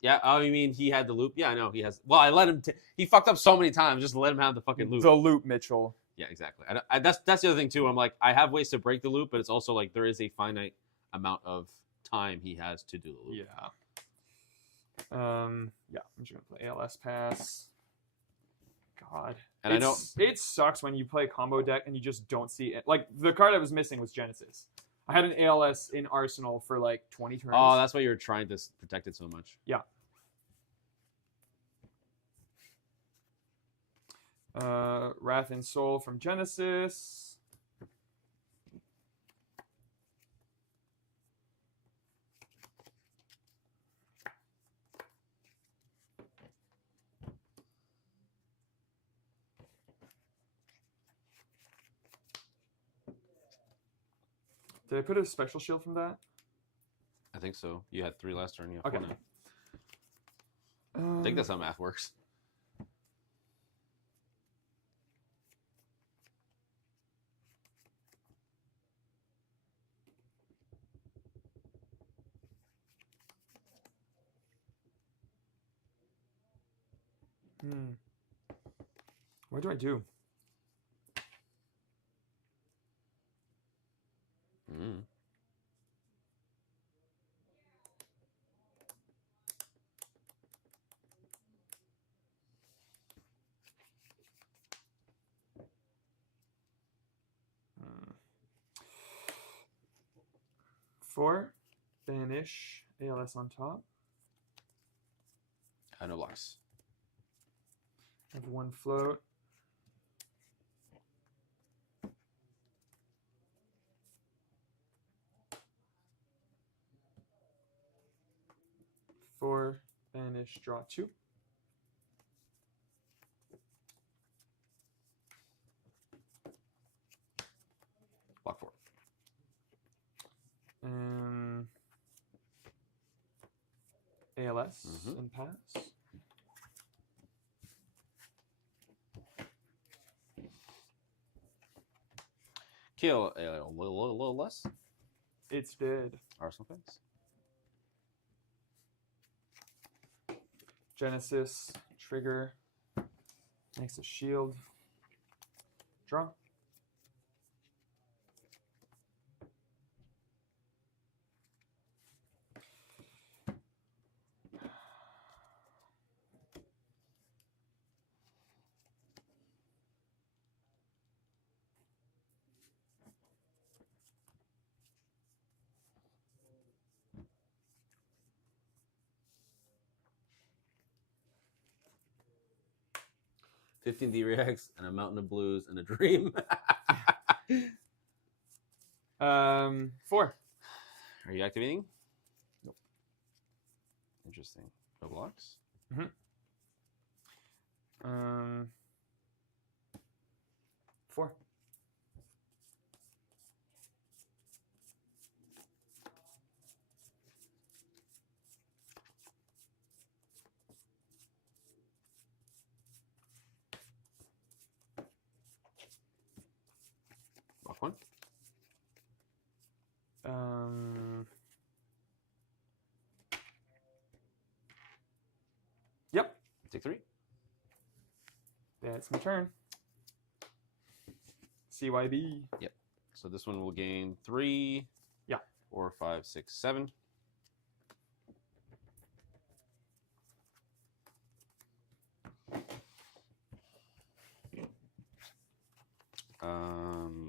Yeah. Oh, you mean he had the loop? Yeah, I know he has. Well, I let him. He fucked up so many times. Just let him have the fucking loop. The loop, Mitchell. Yeah, exactly. That's the other thing too. I'm like, I have ways to break the loop, but it's also like there is a finite amount of time he has to do the loop. Yeah. Yeah, I'm just gonna play ALS pass. God. And I know it sucks when you play a combo deck and you just don't see it. Like the card I was missing was Genesis. I had an ALS in Arsenal for like 20 turns. Oh, that's why you're trying to protect it so much. Yeah. Wrath and Soul from Genesis. Did I put a special shield from that? I think so. You had 3 last turn. You have Okay. 4 now. I think that's how math works. What do I do? Mm. Four, banish, ALS on top. No blocks. I have 1 float. Four, banish, draw 2. Block 4. ALS and pass. Kill a little less. It's dead. Arsenal fence. Genesis, trigger, makes a shield. Draw. D reacts and a mountain of blues and a dream. 4. Are you activating? Nope. Interesting. No blocks. 4. Block 1. Yep. Take 3. That's my turn. CYB. Yep. So this one will gain 3. Yeah. 4, 5, 6, 7.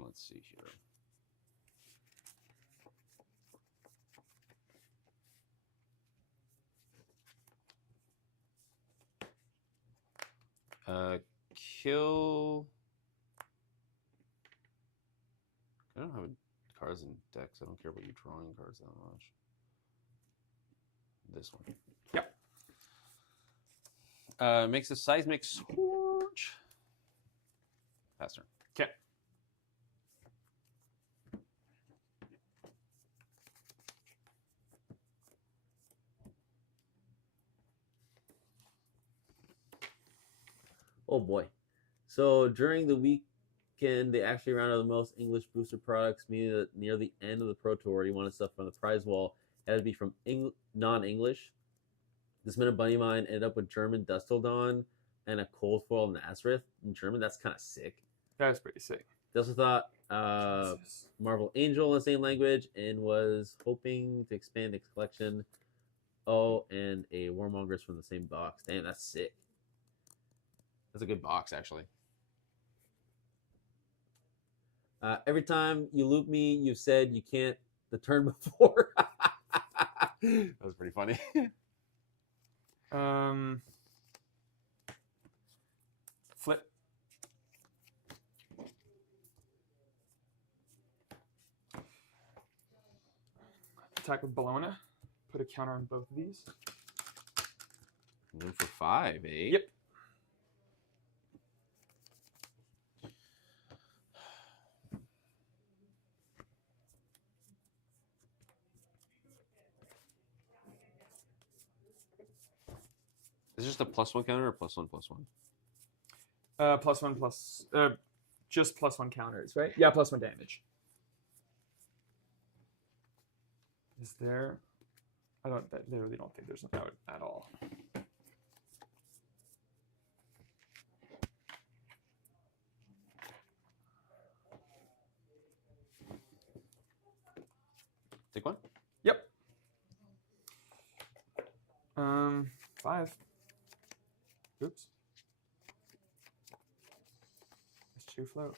Let's see here. Kill. I don't have cards in decks. I don't care about you drawing cards that much. This one. Yep. Makes a seismic scorch. Pass turn. Okay. Oh boy. So during the weekend, they actually ran out of the most English booster products, meaning that near the end of the Pro Tour, you wanted stuff from the prize wall. It had to be from non-English. This Minute Bunny Mine ended up with German Dustildon and a Cold Foil Nazareth in German. That's kind of sick. That's pretty sick. They also thought Jesus. Marvel Angel in the same language and was hoping to expand its collection. Oh, and a Warmongers from the same box. Damn, that's sick. That's a good box, actually. Every time you loop me, you've said you can't the turn before. That was pretty funny. Flip. Attack with Bologna. Put a counter on both of these. One for 5, eh? Yep. Is it just a +1 counter or +1/+1? +1 plus. Just +1 counters, right? Yeah, +1 damage. Is there? I literally don't think there's an out at all. Take 1. Yep. 5. Oops. It's 2 float.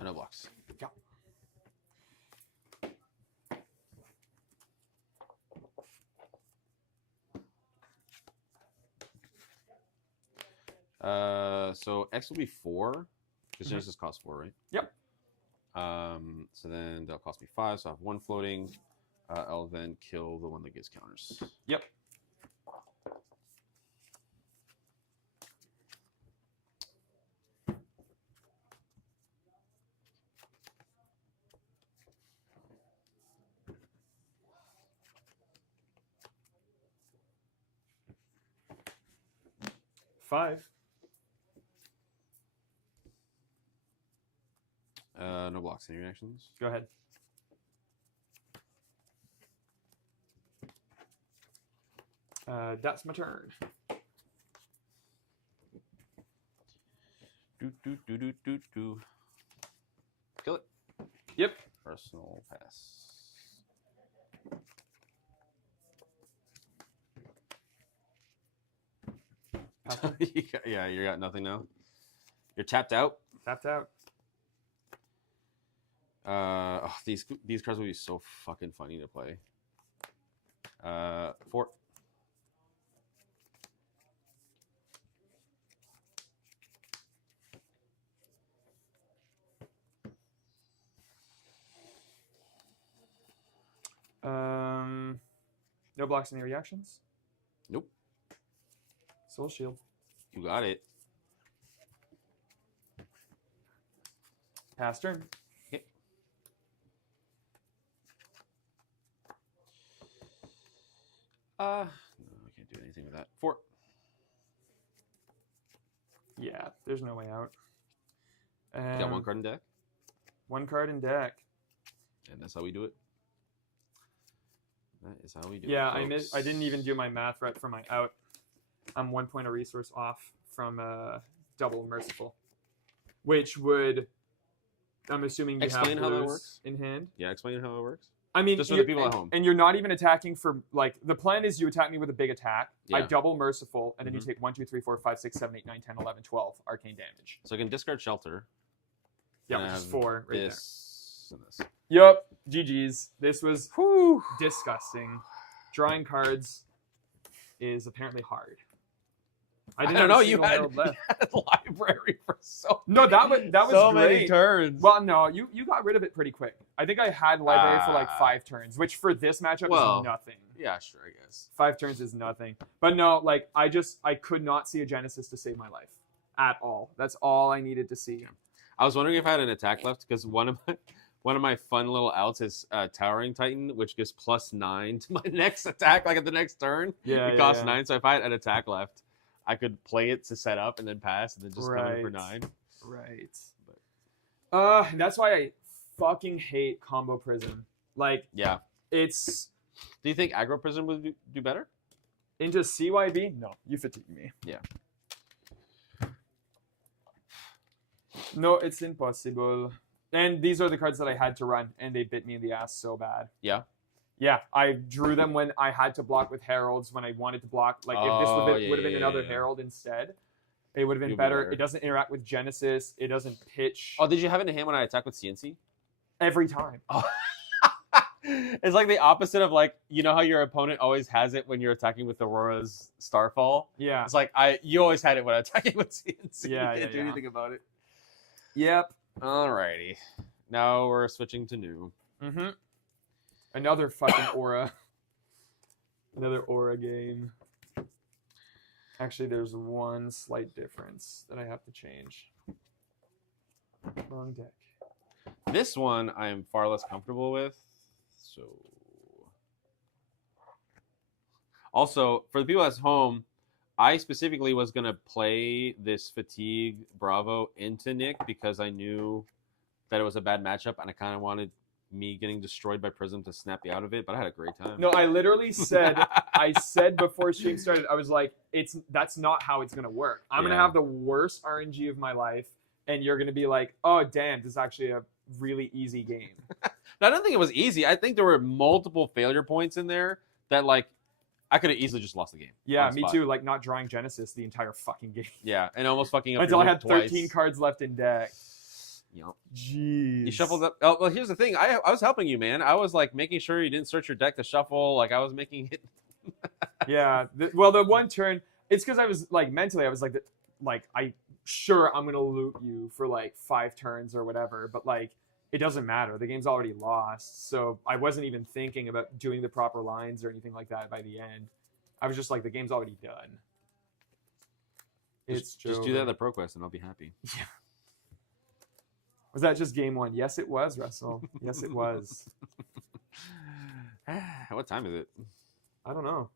No blocks. Yeah. So X will be 4. Because Genesis costs 4, right? Yep. So then they'll cost me 5, so I have 1 floating. I'll then kill the one that gives counters. Yep. Five. No blocks. Any reactions? Go ahead. That's my turn. Do. Kill it. Yep. Personal pass. Yeah, you got nothing now. You're tapped out. Tapped out. These cards will be so fucking funny to play. 4. No blocks, any reactions? Nope. Soul Shield. You got it. Pass turn. Okay. No, I can't do anything with that. 4. Yeah, there's no way out. You got 1 card in deck, 1 card in deck. and that's how we do it. That is how we do Yeah, it. I didn't even do my math right for my out. I'm 1 point of resource off from double merciful, which would, I'm assuming you Explain have how that blues works. in hand. Yeah, explain how it works. I mean, Just for the people at home. And you're not even attacking for, like, the plan is you attack me with a big attack. I Yeah. double merciful, and then you Mhm. take 1, 2, 3, 4, 5, 6, 7, 8, 9, 10, 11, 12 arcane damage. So I can discard shelter. Yeah, and which I is have 4 right this and this. there. Yep, GG's. This was disgusting. Drawing cards is apparently hard. I didn't don't have know. a You single had, herald left. you had library for so No, that was so great. many turns. Well, no, you got rid of it pretty quick. I think I had library for like 5 turns, which for this matchup Well, is nothing. yeah, sure, I guess. 5 turns is nothing. But no, like I could not see a Genesis to save my life at all. That's all I needed to see. I was wondering if I had an attack left because one of my fun little outs is Towering Titan, which gives +9 to my next attack, like at the next turn. Yeah, it costs 9. So if I had an attack left, I could play it to set up and then pass and then just come in for 9. Right. That's why I fucking hate combo Prism. Like, yeah. it's Do you think aggro Prism would do better? into CYB? No, you fatigue me. Yeah. No, it's impossible. And these are the cards that I had to run, and they bit me in the ass so bad. Yeah. Yeah, I drew them when I had to block with heralds, when I wanted to block. Like, if this would have been another herald instead, it would have been better. It doesn't interact with Genesis. It doesn't pitch. Oh, did you have it in hand when I attack with CNC? Every time. Oh. It's like the opposite of, like, you know how your opponent always has it when you're attacking with Aurora's Starfall? Yeah. It's like you always had it when attacking with CNC. Yeah, You can't do anything about it. Yep. Alrighty. Now we're switching to new. Mm-hmm. Another fucking aura. Another aura game. Actually, there's one slight difference that I have to change. Wrong deck. This one I am far less comfortable with. So, also for the people at home, I specifically was gonna play this Fatigue Bravo into Nick because I knew that it was a bad matchup and I kind of wanted me getting destroyed by Prism to snap me out of it. But I had a great time. No, I literally said, I said before stream started, I was like, that's not how it's gonna work. I'm gonna have the worst RNG of my life, and you're gonna be like, oh damn, this is actually a really easy game. I don't think it was easy. I think there were multiple failure points in there that, like, I could have easily just lost the game. Yeah, me too. Like, not drawing Genesis the entire fucking game. Yeah, and almost fucking up until I your had loop 13 twice. cards left in deck. Yep. Jeez. You shuffled up. Oh, well, here's the thing. I was helping you, man. I was like making sure you didn't search your deck to shuffle. Like I was making it. Yeah. Well, the one turn, it's because I was like mentally, I was like, I'm gonna loot you for like 5 turns or whatever, but like it doesn't matter. The game's already lost, so I wasn't even thinking about doing the proper lines or anything like that by the end. I was just like, the game's already done. Just do that at the ProQuest and I'll be happy. Yeah. Was that just game 1? Yes, it was, Russell. Yes, it was. What time is it? I don't know.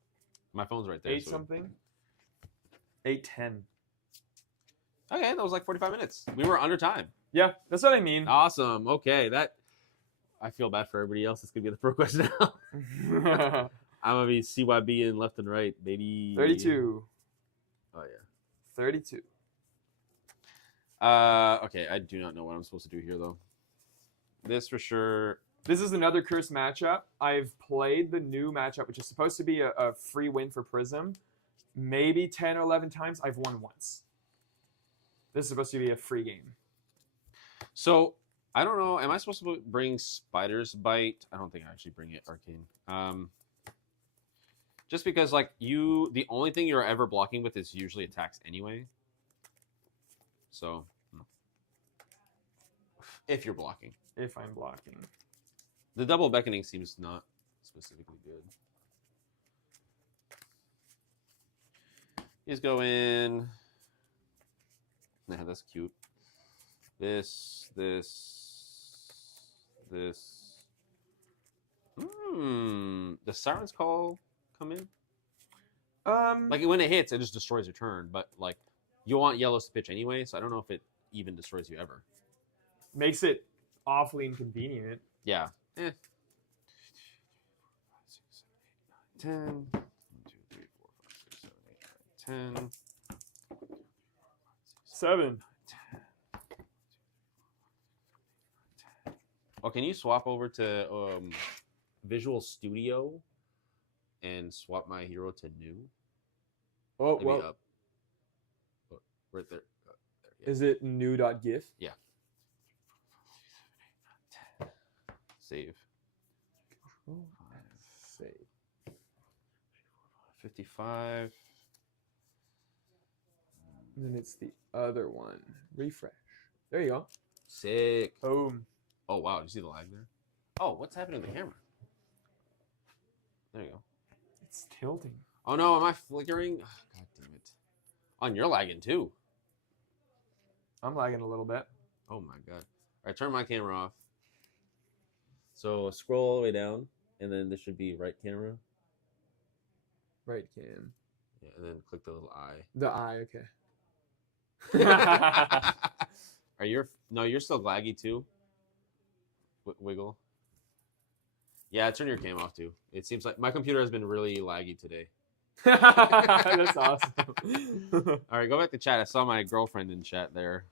My phone's right there. 8 something? 8:10. Okay, that was like 45 minutes. We were under time. Yeah, that's what I mean. Awesome. Okay, I feel bad for everybody else that's gonna be at the ProQuest now. I'm gonna be CYB in left and right, baby. 32. Oh yeah. 32. Okay, I do not know what I'm supposed to do here though. This for sure. This is another cursed matchup. I've played the new matchup, which is supposed to be a free win for Prism. Maybe 10 or 11 times. I've won once. This is supposed to be a free game. So I don't know. Am I supposed to bring Spider's Bite? I don't think I actually bring it Arcane. Just because like the only thing you're ever blocking with is usually attacks anyway. So if you're blocking. If I'm blocking. The double beckoning seems not specifically good. He's going. Yeah, that's cute. This. Does Siren's Call come in? Like when it hits, it just destroys your turn. But like, you want yellows to pitch anyway, so I don't know if it even destroys you ever. Makes it awfully inconvenient. Yeah. 10. 1, 2, 3, 4, 5, 6, 7, 8, 9, 10. 7. Oh, can you swap over to Visual Studio and swap my hero to new? Oh, Maybe well, up. Oh, right there. Oh, there. is it new.gif? Yeah. Save. Save. 55. And then it's the other one. Refresh. There you go. Sick. Boom. Oh, wow. Did you see the lag there? Oh, what's happening to the camera? There you go. It's tilting. Oh, no. Am I flickering? Oh, God damn it. Oh, and you're lagging, too. I'm lagging a little bit. Oh, my God. All right, turn my camera off. So scroll all the way down, and then this should be right camera. Right cam. Yeah, and then click the little eye. The eye, okay. Are you? No, you're still laggy too. Wiggle. Yeah, turn your cam off too. It seems like my computer has been really laggy today. That's awesome. All right, go back to chat. I saw my girlfriend in chat there.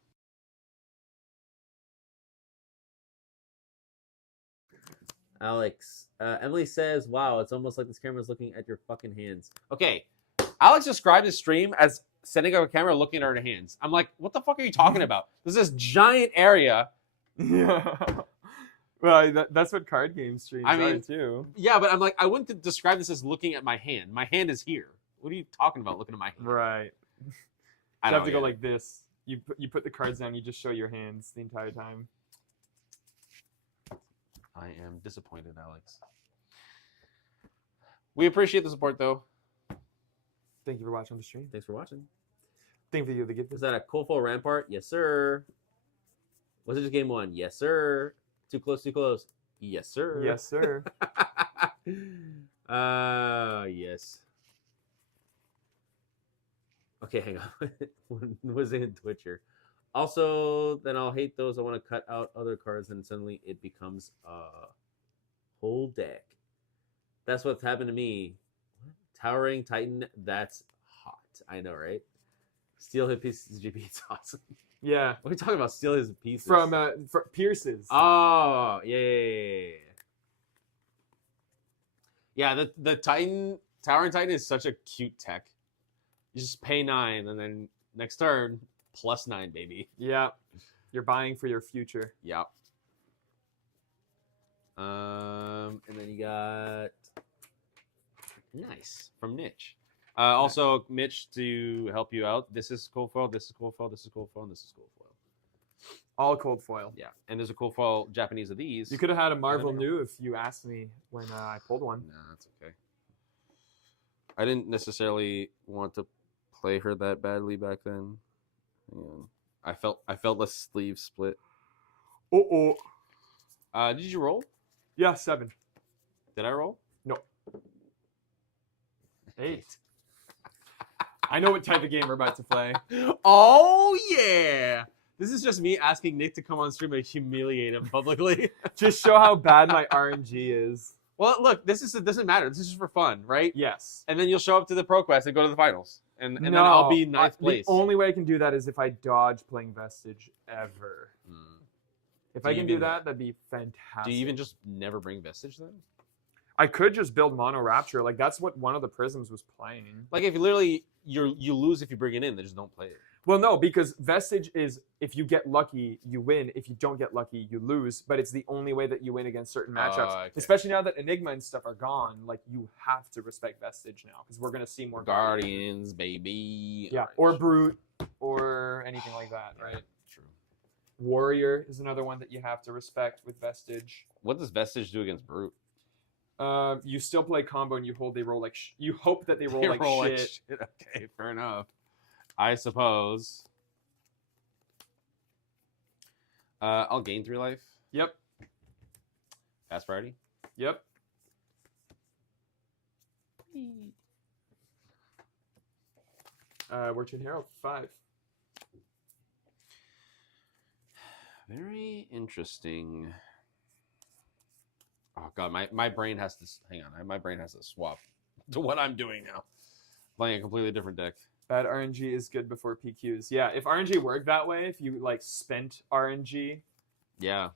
Alex, Emily says, "Wow, it's almost like this camera's looking at your fucking hands." Okay, Alex described his stream as setting up a camera looking at her hands. I'm like, what the fuck are you talking about? There's this giant area. Yeah. Well, that's what card game streams I mean, are too. Yeah, but I'm like, I wouldn't describe this as looking at my hand. My hand is here. What are you talking about looking at my hand? Right. You I have to go get it. like this. You put the cards down. You just show your hands the entire time. I am disappointed, Alex. We appreciate the support, though. Thank you for watching the stream. Thanks for watching. Thank you for the gift. Was that a Coalful Rampart? Yes, sir. Was it just game one? Yes, sir. Too close, too close. Yes, sir. Yes, sir. Yes. Okay, hang on. When was it in Twitcher? Also, then I'll hate those. I want to cut out other cards, and suddenly it becomes a whole deck. That's what's happened to me. Towering Titan, that's hot. I know, right? Steel Hit Pieces GP, it's awesome. Yeah. What are we talking about? Steel Hit Pieces? From Pierce's. Oh, yeah. Yeah, the Titan, Towering Titan is such a cute tech. You just pay 9, and then next turn, +9, baby. Yeah. You're buying for your future. Yep. And then you got Nice. From Niche. Also, Mitch, to help you out, this is cold foil, this is cold foil, this is cold foil, and this is cold foil. All cold foil. Yeah, and there's a cold foil Japanese of these. You could have had a Marvel know. New if you asked me when I pulled one. Nah, that's okay. I didn't necessarily want to play her that badly back then. I felt the sleeve split. Oh. Did you roll? Yeah, 7. Did I roll? No. 8. I know what type of game we're about to play. Oh yeah! This is just me asking Nick to come on stream and humiliate him publicly. Just show how bad my RNG is. Well, look, it doesn't matter. This is just for fun, right? Yes. And then you'll show up to the Pro Quest and go to the finals, and then I'll be ninth place. The only way I can do that is if I dodge playing Vestige ever. If Do I you can do even- that, that'd be fantastic. Do you even just never bring Vestige then? I could just build Mono Rapture. Like that's what one of the Prisms was playing. Like if you literally you lose if you bring it in, they just don't play it. Well, no, because Vestige is if you get lucky, you win. If you don't get lucky, you lose. But it's the only way that you win against certain matchups. Okay. Especially now that Enigma and stuff are gone, like you have to respect Vestige now because we're gonna see more Guardians, baby. Yeah, Alright, or sure. Brute, or anything like that, right? True. Warrior is another one that you have to respect with Vestige. What does Vestige do against Brute? You still play combo and you hold. They roll like you hope that they roll They like roll shit. Okay, fair enough. I suppose. I'll gain 3 life. Yep. Fast priority. Yep. Fortune Herald 5. Very interesting. Oh god, my brain has to hang on. My brain has to swap to what I'm doing now. Playing a completely different deck. Bad RNG is good before PQs. Yeah, if RNG worked that way, if you like spent RNG, Yeah.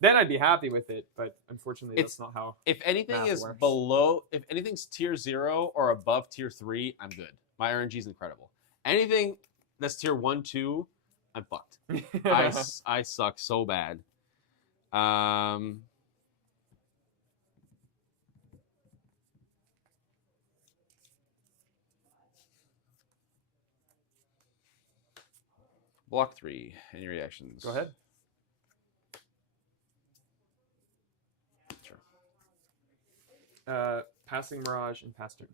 then I'd be happy with it. But unfortunately, that's not how. If anything math is works. below, if anything's tier 0 or above tier 3, I'm good. My RNG is incredible. Anything that's tier 1, 2, I'm fucked. I suck so bad. Block 3. Any reactions? Go ahead. Sure. Passing Mirage and pass turn.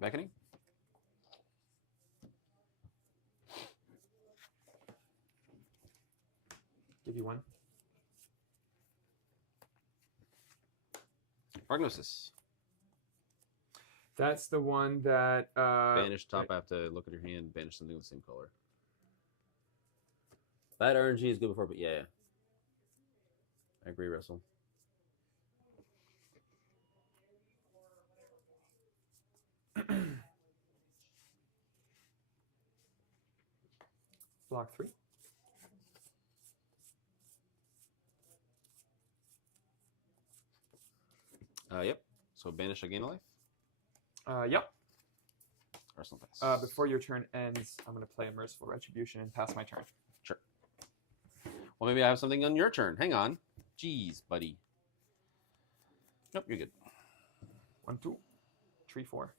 Beckoning? Give you one. Prognosis. That's the one that Banish top. right. I have to look at your hand. Banish something of the same color. Bad RNG is good before, but yeah. I agree, Russell. Block 3. Yep. So banish, I gain a life. Yep. Arsenal pass. Before your turn ends, I'm going to play a Merciful Retribution and pass my turn. Sure. Well, maybe I have something on your turn. Hang on. Jeez, buddy. Nope, you're good. 1, 2, 3, 4.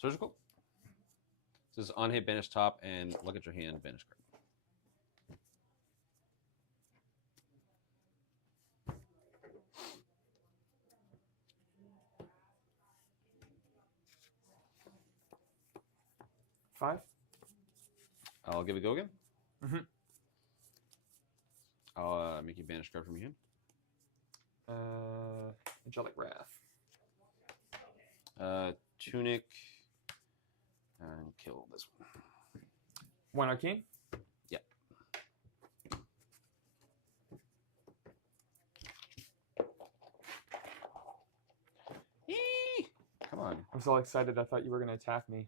Surgical. This is on hit, banish top, and look at your hand, banish card. Five. I'll give it a go again. Mm-hmm. I'll make you banish card from your hand. Angelic Wrath. Tunic. And kill this one. 1 Arcane. Yeah. Eee! Come on. I'm so excited. I thought you were going to attack me.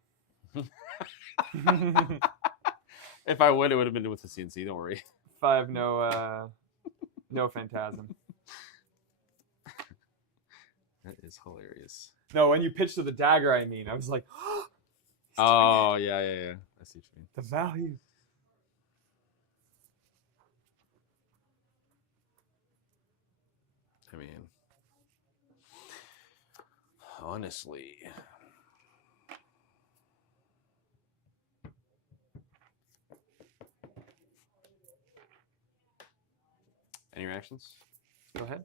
If I would, it would have been with the CNC. Don't worry. 5. No Phantasm. That is hilarious. No, when you pitched to the dagger, I mean, I was like, Oh, yeah. I see what you mean. the value. I mean, honestly. Any reactions? Go ahead.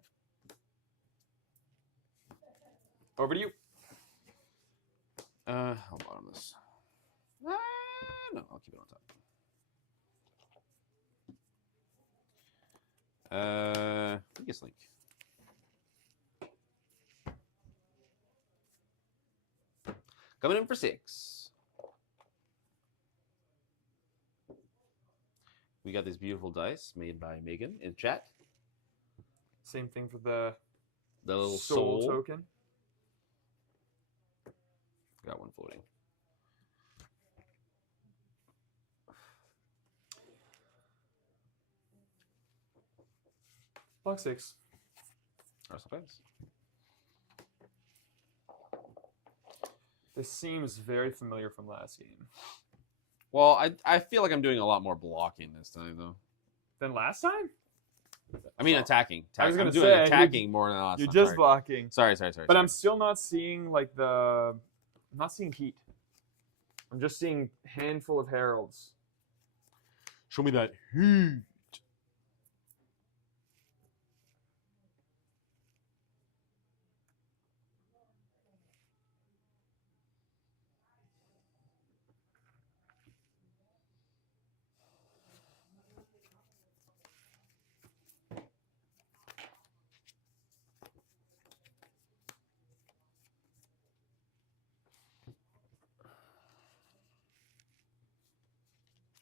Over to you. I'll bottom this. No, I'll keep it on top. Biggest link. Coming in for 6. We got these beautiful dice made by Megan in chat. Same thing for the little soul soul token. Got one floating. Block 6. Arsenal pass. This seems very familiar from last game. Well, I feel like I'm doing a lot more blocking this time, though. Than last time? I mean, Oh. attacking. I was I'm gonna doing say, attacking more than last You're time. just Sorry. blocking. Sorry. But I'm still not seeing like I'm not seeing heat. I'm just seeing handful of heralds. Show me that heat.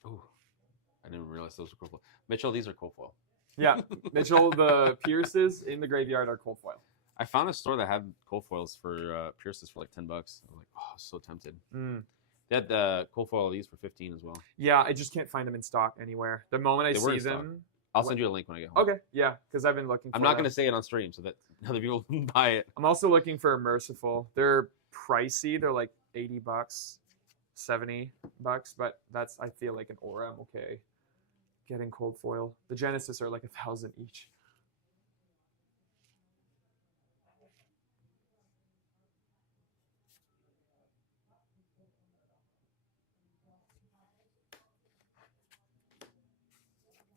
Oh, I didn't realize those were cold foil. Mitchell, these are cold foil. Yeah, Mitchell, the Pierces in the graveyard are cold foil. I found a store that had cold foils for Pierces for like $10. I was like, oh, so tempted. They had the cold foil of these for 15 as well. Yeah, I just can't find them in stock anywhere. The moment I They were see in stock. them, I'll send you a link when I get home. okay, yeah, because I've been looking. I'm for not them. going to say it on stream so that other people can buy it. I'm also looking for a Merciful. They're pricey. They're like $80, $70, but that's, I feel like an aura. I'm okay getting cold foil. The Genesis are like 1,000 each.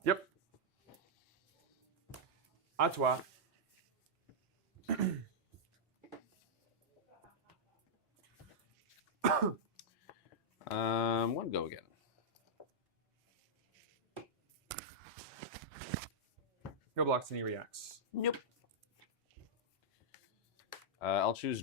Yep. À toi. One go again. No blocks, and he reacts. Nope. I'll choose.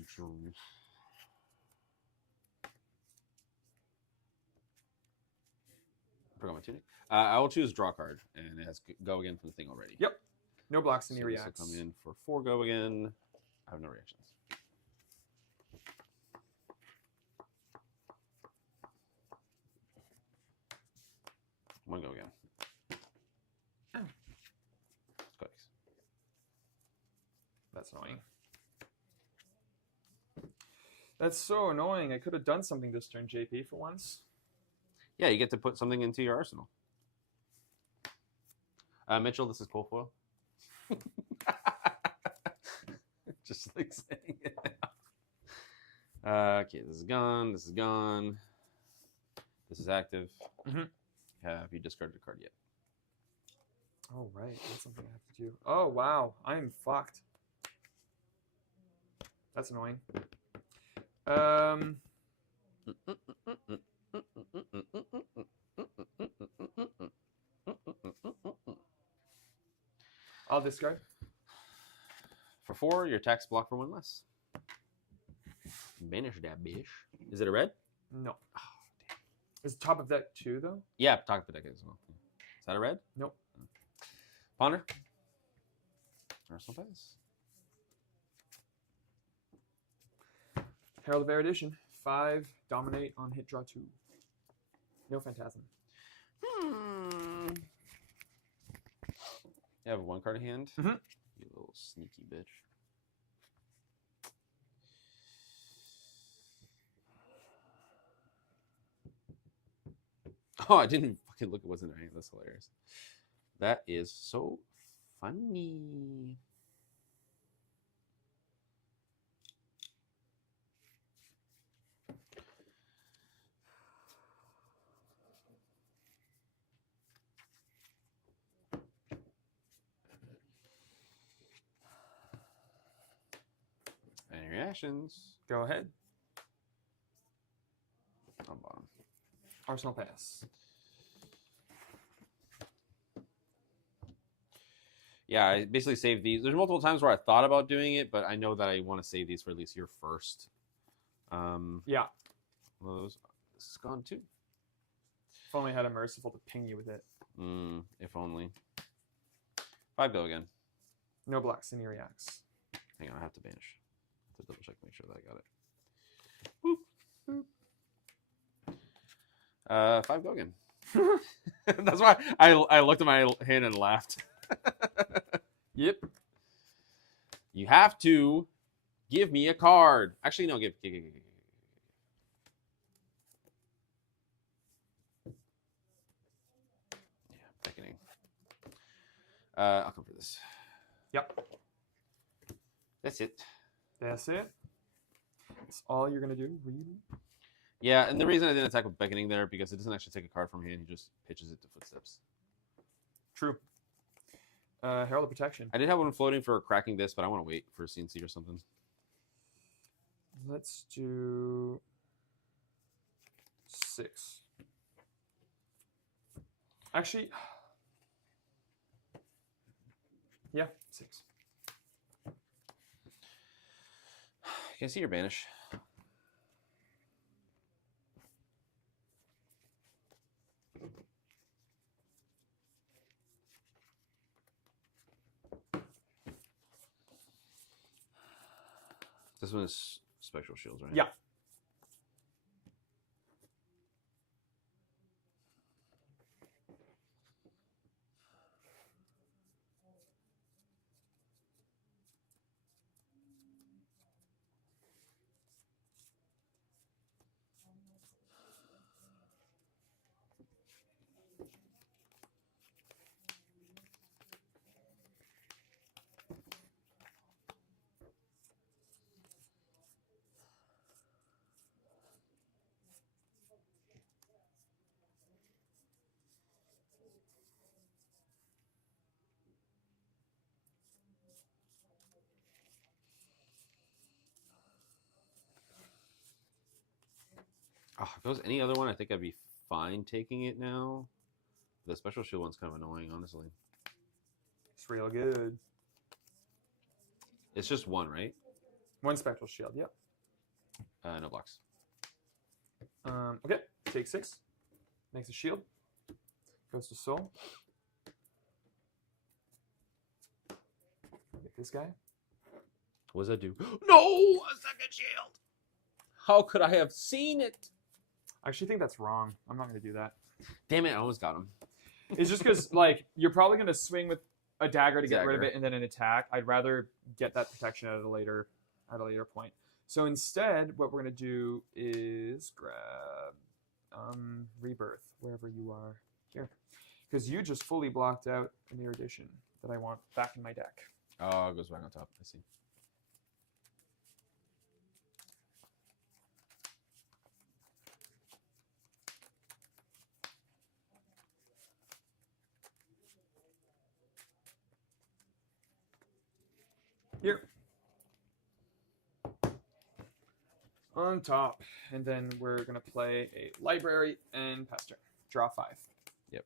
Forgot my tunic. I will choose draw card, and it has go again from the thing already. Yep. No blocks, and he So this reacts. will come in for 4 go again. I have no reactions. One go again. Oh. Cookies. That's annoying. That's so annoying. I could have done something this turn, JP, for once. Yeah, you get to put something into your arsenal. Mitchell, this is cold foil. Just like saying it. Okay, this is gone. This is gone. This is active. Have you discarded a card yet? Oh, right. That's something I have to do. Oh, wow. I'm fucked. That's annoying. I'll discard. For 4, your attacks block for 1 less. Banish that bitch. Is it a red? No. Oh, damn. Is it top of deck 2, though? Yeah, top of the deck as well. Is that a red? Nope. Ponder. Arsenal pass. Herald of Erudition. 5. Dominate on hit draw 2. No Phantasm. You have 1 card in hand? Mm-hmm. You little sneaky bitch. Oh, I didn't fucking look at what's in there. That's hilarious. That is so funny. Any reactions? Go ahead. On bottom. Arsenal pass. Yeah, I basically saved these. There's multiple times where I thought about doing it, but I know that I want to save these for at least your first. Yeah. Well, this is gone too. If only I had a Merciful to ping you with it. If only. 5 go again. No blocks, and he reacts. Hang on, I have to banish. I have to double check, make sure that I got it. Boop. 5 go again. That's why I looked at my hand and laughed. Yep. You have to give me a card. Actually, no, give. Yeah, beckoning. I'll come for this. Yep. That's it. That's it. That's all you're going to do, really? Yeah, and the reason I didn't attack with beckoning there because it doesn't actually take a card from hand. He just pitches it to footsteps. True. Herald of Protection. I did have one floating for cracking this, but I want to wait for a CNC or something. Let's do 6. Actually, yeah, 6. Can I see your banish? This one is spectral shields, right? Yeah. Oh, if it was any other one, I think I'd be fine taking it now. The special shield one's kind of annoying, honestly. It's real good. It's just one, right? One spectral shield. Yep. No blocks. Okay. Take 6. Makes a shield. Goes to soul. Get this guy. What does that do? No! A second shield! How could I have seen it? I actually think that's wrong. I'm not going to do that. Damn it, I almost got him. It's just because, like, you're probably going to swing with a dagger to get rid of Dagger. it and then an attack. I'd rather get that protection at a later point. So instead, what we're going to do is grab Rebirth, wherever you are here. Because you just fully blocked out an erudition that I want back in my deck. Oh, it goes back on top. I see. Here. On top. And then we're going to play a library and pass turn. Draw 5. Yep.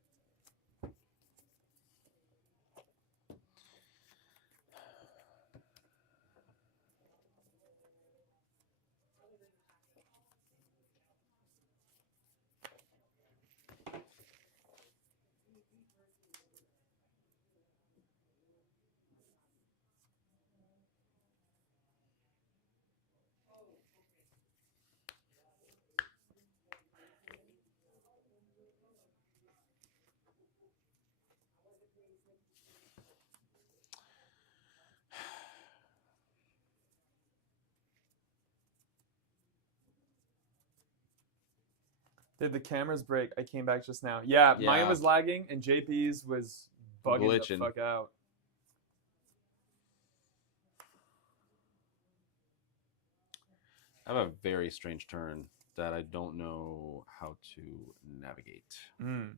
Did the cameras break? I came back just now. Yeah, Yeah. mine was lagging and JP's was bugging Glitching. the fuck out. I have a very strange turn that I don't know how to navigate. Mm.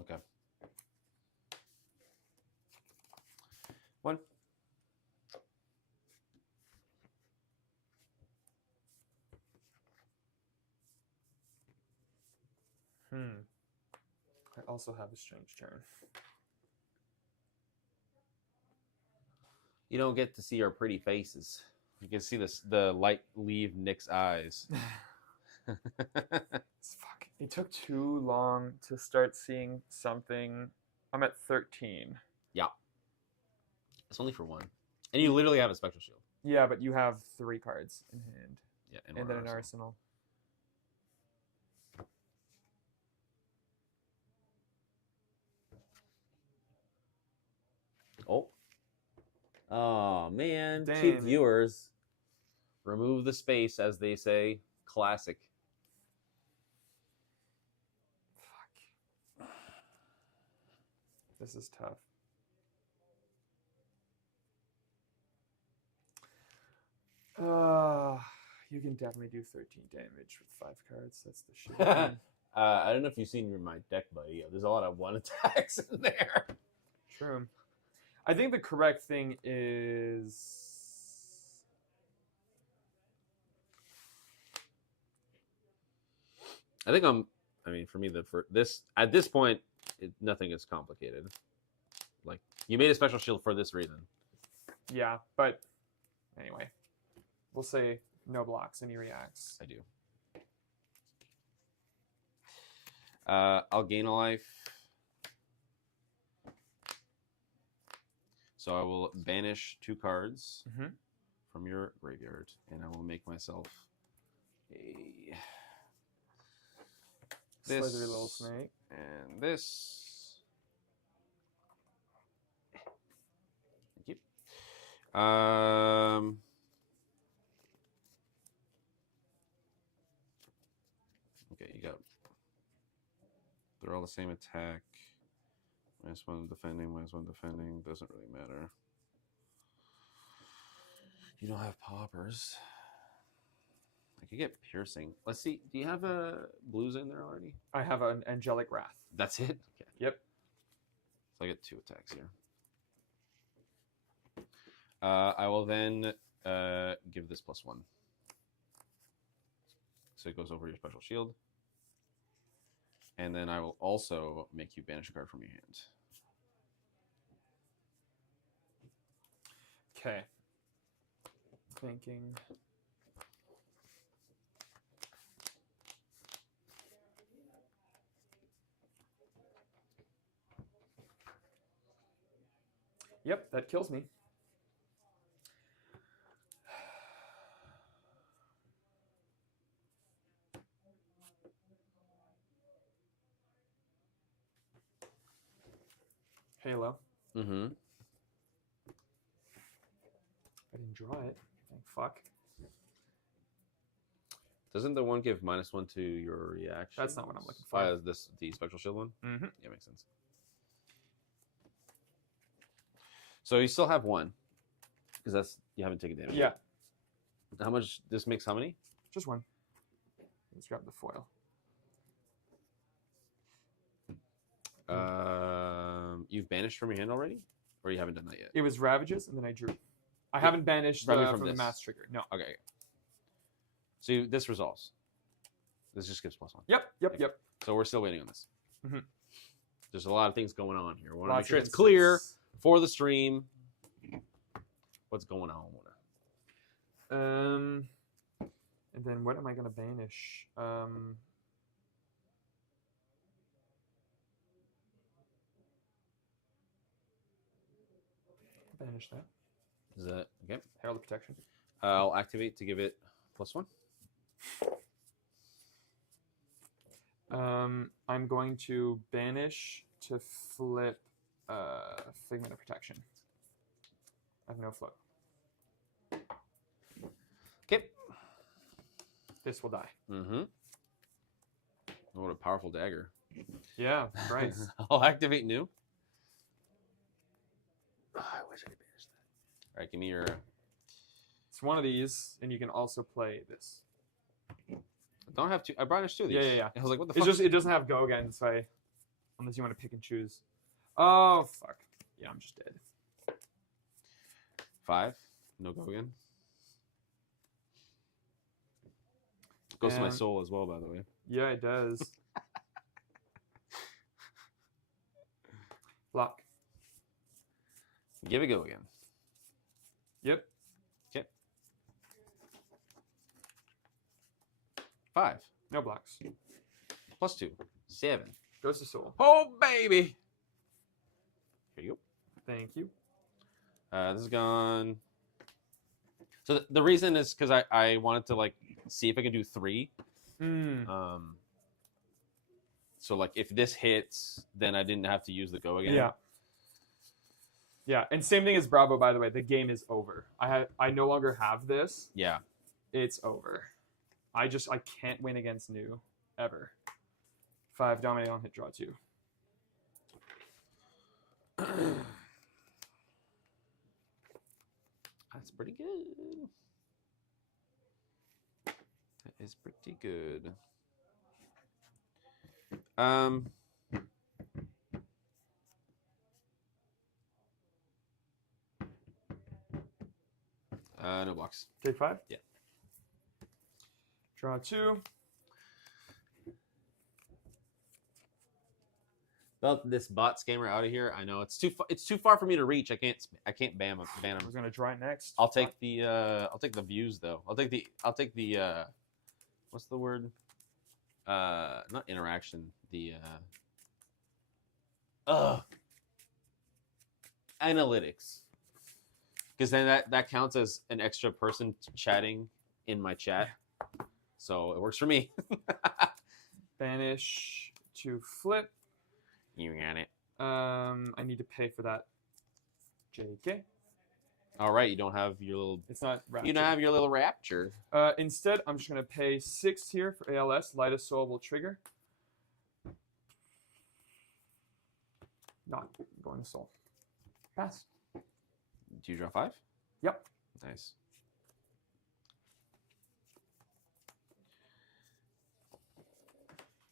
Okay. 1. I also have a strange turn. You don't get to see our pretty faces. You can see the light leave Nick's eyes. Fuck. It took too long to start seeing something. I'm at 13. Yeah. It's only for 1. And you literally have a spectral shield. Yeah, but you have 3 cards in hand. Yeah, And then an arsenal. Oh man, Damn cheap it. viewers. Remove the space, as they say. Classic. Fuck. This is tough. You can definitely do 13 damage with 5 cards. That's the shit. I don't know if you've seen my deck, buddy. There's a lot of 1 attacks in there. True. I think the correct thing is... I think for me, at this point, nothing is complicated. Like, you made a special shield for this reason. Yeah, but anyway, we'll say no blocks and he reacts. I do. I'll gain a life. So I will banish 2 cards from your graveyard, and I will make myself a Slithery little snake. and this. Thank you. Okay, you got. They're all the same attack. -1 defending, -1 defending. Doesn't really matter. You don't have poppers. I could get piercing. Let's see. Do you have a blues in there already? I have an Angelic Wrath. That's it? Okay. Yep. So I get 2 attacks here. I will then give this +1. So it goes over your special shield. And then I will also make you banish a card from your hand. Okay. Thinking. Yep, that kills me. Halo. Mm-hmm. I didn't draw it. Thank fuck. Doesn't the one give -1 to your reaction? That's not what I'm looking for. The special shield one? Mm-hmm. Yeah, makes sense. So you still have 1. Because you haven't taken damage. Yeah, How much this makes how many? just one. Let's grab the foil. You've banished from your hand already? Or you haven't done that yet? It was Ravages, and then I drew. I haven't banished Probably from the this. mass trigger. No. Okay. So this resolves. This just gives +1. Yep. So we're still waiting on this. Mhm. There's a lot of things going on here. We want to Lots make sure of it's clear instants. for the stream. What's going on? And then what am I gonna banish? Banish that. Is that okay? Herald of Protection. I'll activate to give it +1. I'm going to banish to flip Figment of Protection. I have no float. Okay. This will die. Mm-hmm. What a powerful dagger. Yeah, right. I'll activate new. Oh, I wish I could banish that. All right, give me your. It's one of these, and you can also play this. I don't have 2. I banished 2 of these. Yeah. I was like, what the It's fuck? just it doesn't have go again, so unless you want to pick and choose. Oh fuck. Yeah, I'm just dead. 5. No go again. Goes to my And- soul as well, by the way. Yeah, it does. Block. Give it go again. Yep. Okay. 5. No blocks. +2. 7. Goes to soul. Oh, baby. Here you go. Thank you. This is gone. So the reason is because I wanted to like see if I can do 3. So like if this hits, then I didn't have to use the go again. Yeah. Yeah, and same thing as Bravo, by the way. The game is over. I no longer have this. Yeah. It's over. I can't win against new ever. 5 dominate on hit, draw 2. That's pretty good. That is pretty good. No blocks. Take 5? Yeah. Draw 2. Well, this bot scammer out of here. I know it's too far for me to reach. I can't ban I him. was gonna try next. I'll take the views though. I'll take the what's the word? Not interaction. The analytics. Because then that counts as an extra person chatting in my chat. So it works for me. Banish to flip. You got it. I need to pay for that. JK. All right, you don't have your little. It's not Rapture. You don't have your little rapture. Instead, I'm just gonna pay 6 here for ALS. Light a Soul will trigger. Not going to Soul. Pass. Do you draw 5? Yep. Nice.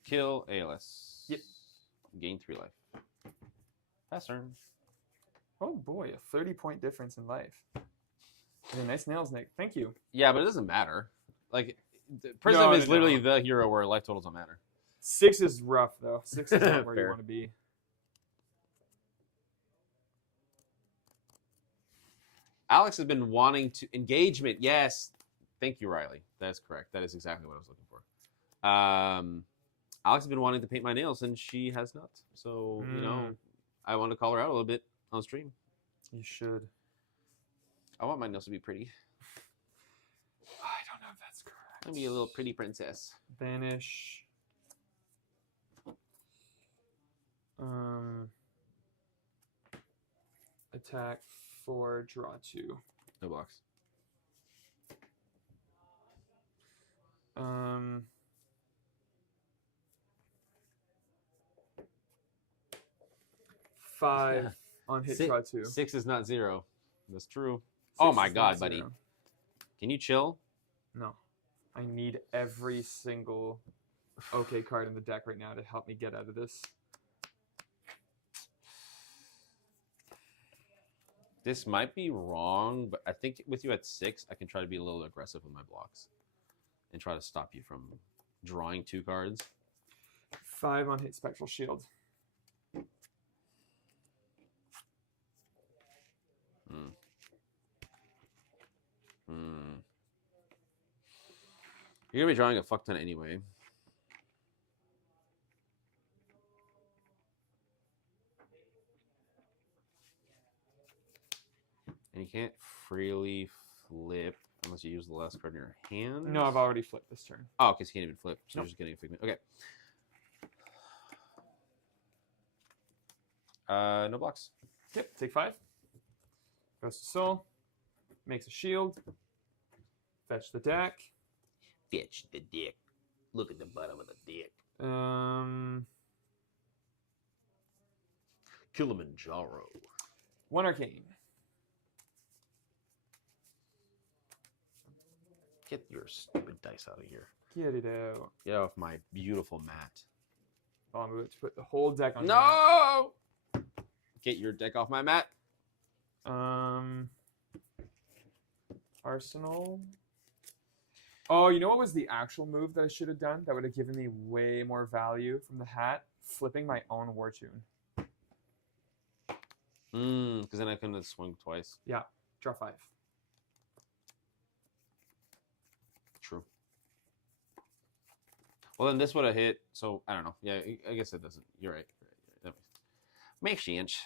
Kill ALS. Yep. Gain 3 life. Pass turn. Oh boy, a 30-point difference in life. Yeah, nice nails, Nick. Thank you. Yeah, but it doesn't matter. Like, Prism is literally the hero where life totals don't matter. 6 is rough though. 6 is not where you Fair. want to be. Alex has been wanting to engagement. Yes, thank you, Riley. That's correct. That is exactly what I was looking for. Alex has been wanting to paint my nails, and she has not. So you know, I want to call her out a little bit on stream. You should. I want my nails to be pretty. I don't know if that's correct. I'll be a little pretty princess. Banish. Attack 4, draw 2. No blocks. Five on hit, draw 2. 6 is not 0. That's true. 6 Oh my is god, not buddy. 0. Can you chill? No. I need every single OK card in the deck right now to help me get out of this. This might be wrong, but I think with you at 6, I can try to be a little aggressive with my blocks and try to stop you from drawing 2 cards. 5 on hit, Spectral Shield. You're gonna be drawing a fuck ton anyway. And you can't freely flip unless you use the last card in your hand. No, I've already flipped this turn. Oh, because you can't even flip. So Nope. you're just getting a figment. Okay. No blocks. Yep, take 5. Goes to Soul. Makes a shield. Fetch the deck. Fetch the dick. Look at the bottom of the dick. Kilimanjaro. 1 Arcane. Get your stupid dice out of here. Get it out. Get off my beautiful mat. Oh, I'm about to put the whole deck on. No! Get your deck off my mat. Arsenal. Oh, you know what was the actual move that I should have done that would have given me way more value from the hat? Flipping my own War Tune. Because then I couldn't have swung twice. Yeah, draw 5. True. Well, then this would have hit. So I don't know. Yeah, I guess it doesn't. You're right. That makes sense.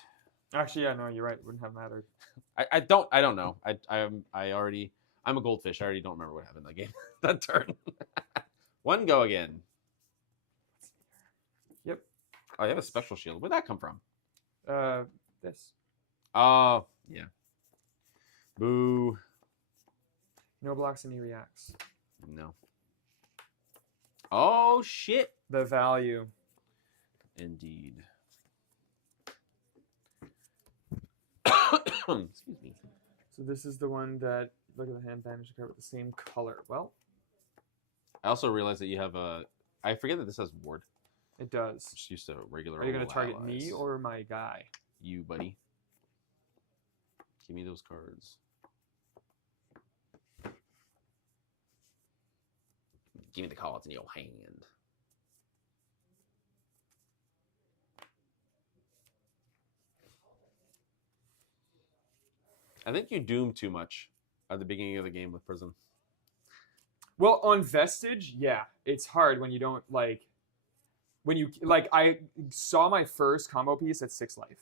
Actually, yeah, no, you're right. It wouldn't have mattered. I don't know. I'm a goldfish. I already don't remember what happened that game. That turn. One go again. Yep. Oh, you have a special shield. Where'd that come from? This. Oh, yeah. Boo. No blocks and he reacts. No. Oh, shit. The value. Indeed. Excuse me. So this is the one that, look at the hand, banish a card with the same color. Well, I also realized that you have a. I forget that this has ward. it does. Just used to regular. Are you going old to target allies. me or my guy? You, buddy? Give me those cards. Give me the cards in your hand. I think you doom too much at the beginning of the game with Prism. Well, on Vestige, yeah, it's hard when you don't like. When you like, I saw my first combo piece at 6 life.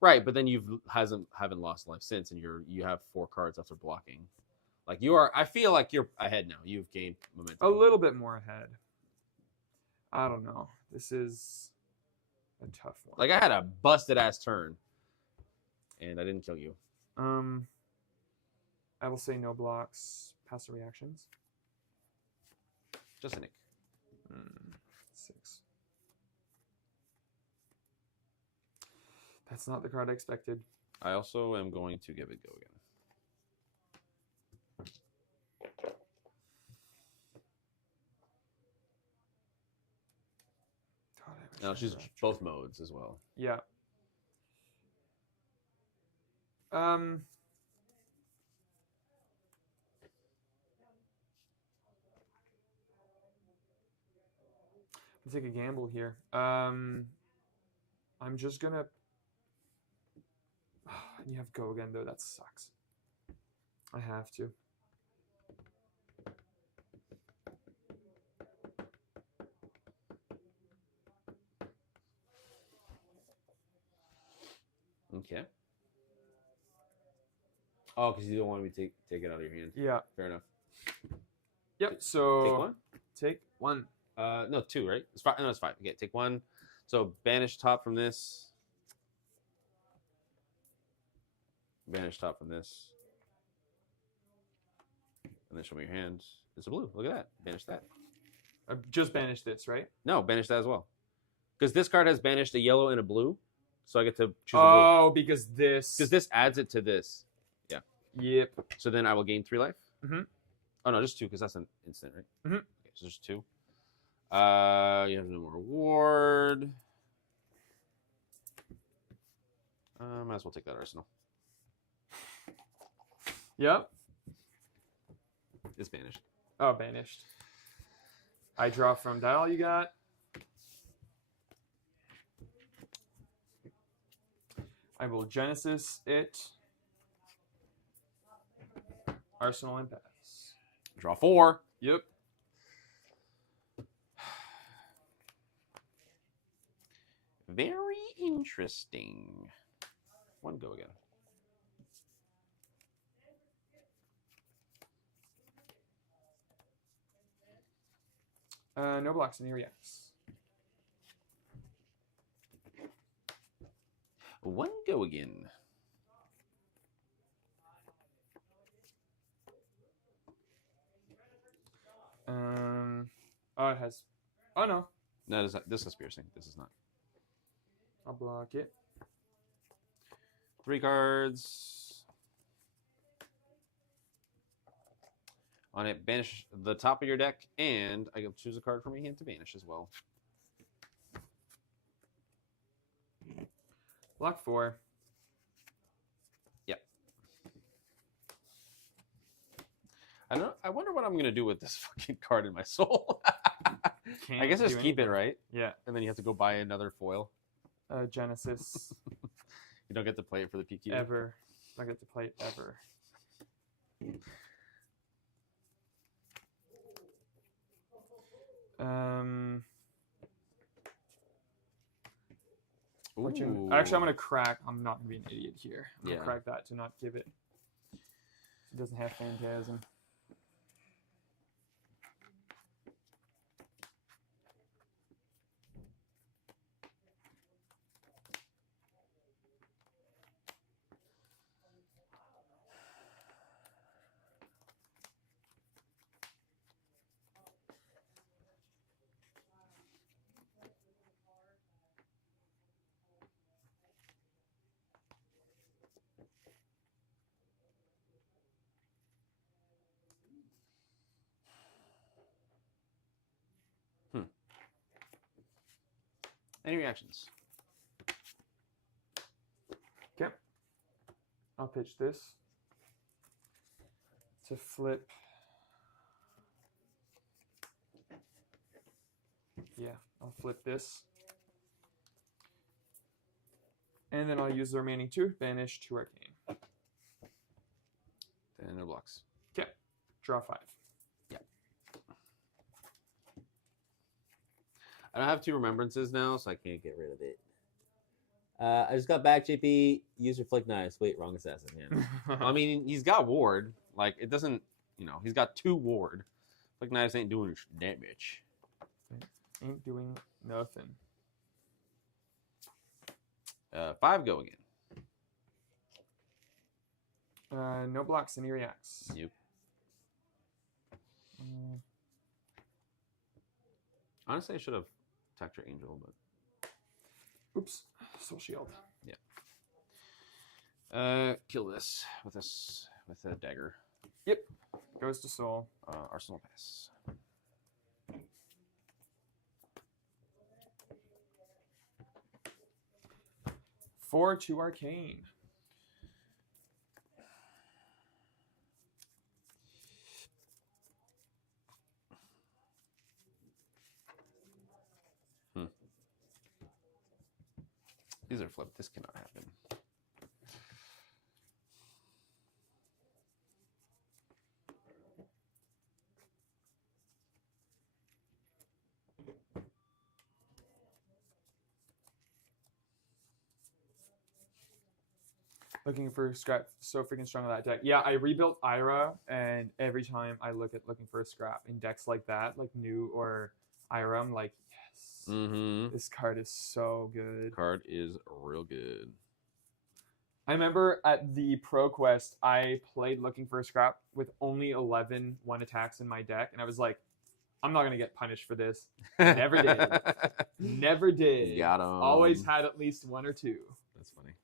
Right, but then haven't lost life since, and you have 4 cards after blocking. Like you are, I feel like you're ahead now. You've gained momentum. A little bit more ahead. I don't know. This is a tough one. Like I had a busted ass turn, and I didn't kill you. I will say no blocks. Pass the reactions. Just a nick. 6. That's not the card I expected. I also am going to give it go again. God, I wish Now I she's had both modes as well. Yeah. I'll take a gamble here. I'm just gonna. You have go again though. That sucks. I have to. Okay. Oh, because you don't want me to take it out of your hand. Yeah. Fair enough. Yep. So Take one. Take one. No, 2, right? It's 5. No, it's 5. Okay, take 1. So banish top from this. Banish top from this. And then show me your hand. It's a blue. Look at that. Banish that. I just banished this, right? No, banish that as well. Because this card has banished a yellow and a blue. So I get to choose a blue. Oh, because this. Because this adds it to this. Yeah. Yep. So then I will gain 3 life? Mhm. Oh, no, just 2 because that's an instant, right? Mhm. Okay, so just 2. You have no more reward. Might as well take that arsenal. Yep. It's banished. Oh, banished. I draw from that. All you got? I will Genesis it. Arsenal and pass. Draw 4. Yep. Very interesting. 1 go again. No blocks, and he reacts. 1 go again. Oh, it has. Oh no. No, this is piercing. This is not. I'll block it. 3 cards. On it, banish the top of your deck, and I can choose a card from your hand to banish as well. Block 4. Yep. I wonder what I'm gonna do with this fucking card in my soul. I guess just keep it, right? Yeah. And then you have to go buy another foil. Genesis. You don't get to play it for the PQ. Ever. I get to play it ever. Fortune. Actually, I'm gonna crack. I'm not gonna be an idiot here. I'm gonna crack that to not give it. It doesn't have Phantasm. Any reactions? Okay. I'll pitch this to flip. Yeah, I'll flip this. And then I'll use the remaining 2, banish 2 arcane. Then no blocks. Okay. Draw 5. I don't have 2 remembrances now, so I can't get rid of it. I just got back, JP. Use Reflect Knives. Wait, wrong assassin. Yeah. I mean, he's got ward. Like, it doesn't, he's got 2 ward. Like, knives ain't doing damage. Ain't doing nothing. 5 go again. No blocks and he reacts. Yep. Mm, Honestly, I should have attacked your angel, but oops. Soul shield. kill this with a dagger. Yep. Goes to soul. Arsenal pass. Four to arcane. These are flipped. This cannot happen. Looking for scrap. So freaking strong on that deck. Yeah, I rebuilt Ira, and every time I look at looking for a scrap in decks like that, like New or Ira, I'm like, yes, this card is so good. Card is real good. I remember at the Pro Quest, I played looking for a scrap with only 11 one attacks in my deck, and I was like, I'm not gonna get punished for this. Never did. Never did. Got him. Always had at least 1 or 2. That's funny.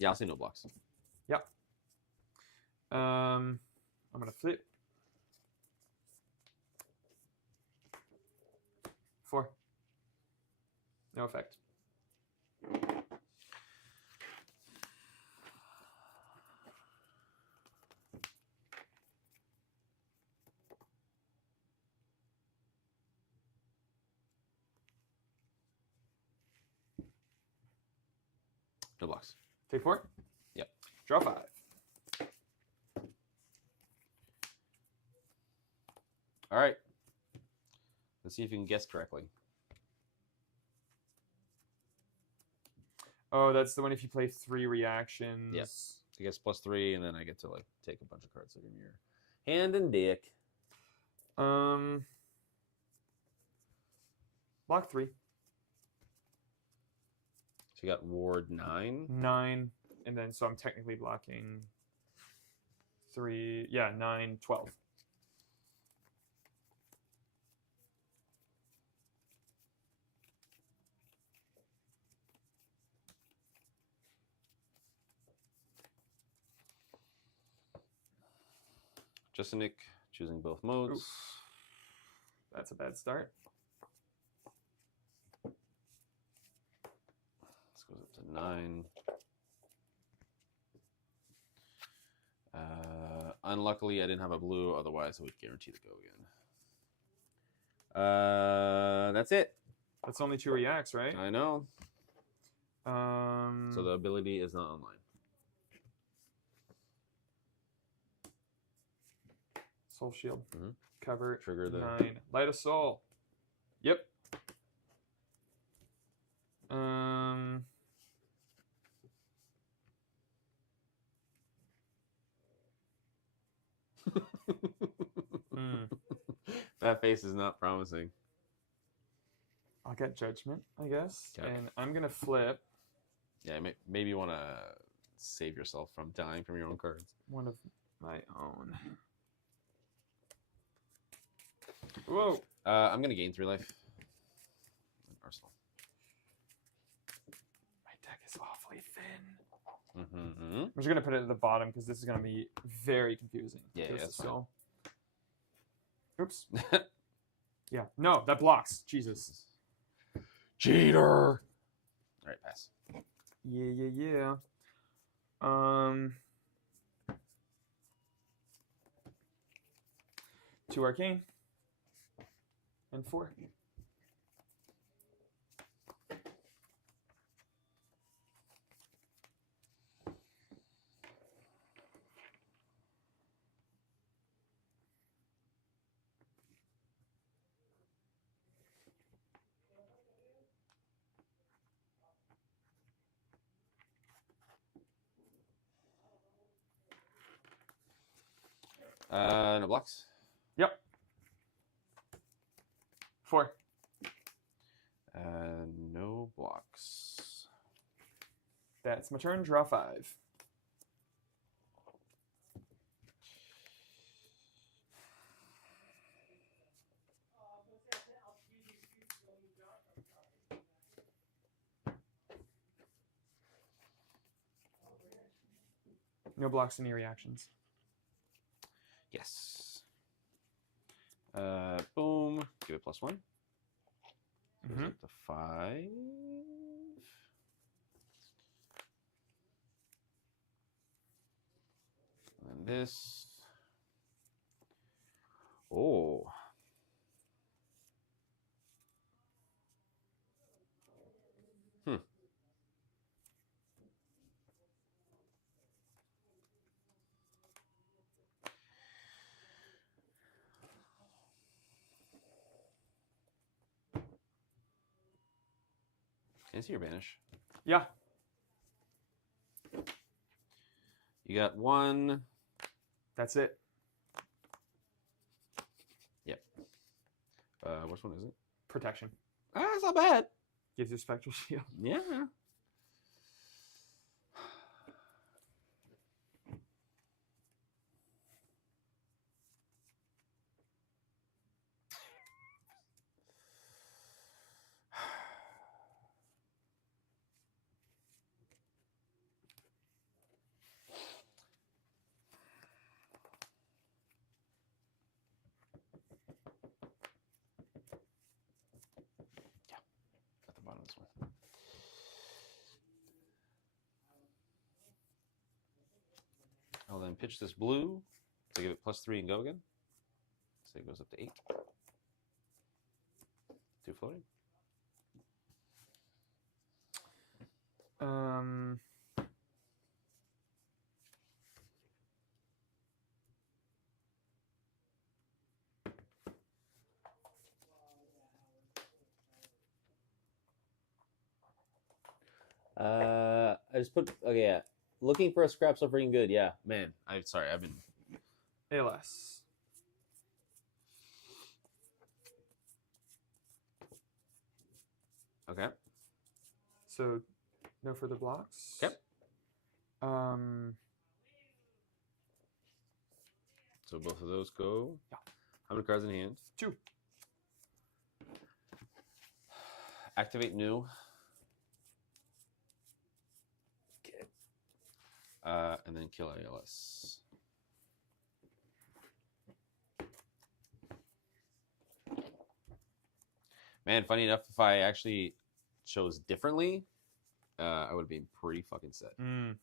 Yeah, I'll say no blocks. Yep. I'm gonna flip. 4. No effect. No blocks. Take 4. Yep. Draw 5. All right. Let's see if you can guess correctly. Oh, that's the one if you play 3 reactions. Yes. I guess +3, and then I get to like take a bunch of cards that are in your hand and deck. Block 3. So you got ward 9. 9. And then, so I'm technically blocking 3. Yeah, 9, 12. Just a Nick, choosing both modes. Oof. That's a bad start. This goes up to 9. Unluckily, I didn't have a blue. Otherwise, I would guarantee to go again. That's it. That's only 2 reacts, right? I know. So the ability is not online. Soul shield. Cover. Trigger the 9. Light of soul. Yep. That face is not promising. I'll get judgment, I guess. Okay. And I'm gonna flip Yeah, maybe you want to save yourself from dying from your own cards. one of my own. Whoa. I'm gonna gain 3 life. Arsenal. My deck is awfully thin. Mm-hmm. I'm just gonna put it at the bottom because this is gonna be very confusing. Yeah, Just that's fine. so. Oops. Yeah. No, that blocks. Jesus. Cheater. All right, pass. Yeah. Two arcane. And 4. No blocks. Yep. 4. No blocks. That's my turn. Draw 5. No blocks, any reactions. Yes. Boom. Give it +1. Goes up to 5. And this. Oh. Can I see your banish? Yeah. You got 1. That's it. Yep. Which one is it? Protection. It's not bad. Gives you spectral shield. Yeah. At the bottom of this one. I'll then pitch this blue to give it +3 and go again. So it goes up to 8. 2 floating. I just put okay. Yeah, looking for a scrap suffering good. Yeah, Man, I've been. ALS. Okay. So, no further blocks. Yep. So both of those go. Yeah. How many cards in hand? 2. Activate new. Okay. And then kill ALS. Man, funny enough, if I actually chose differently, I would have been pretty fucking set. I'm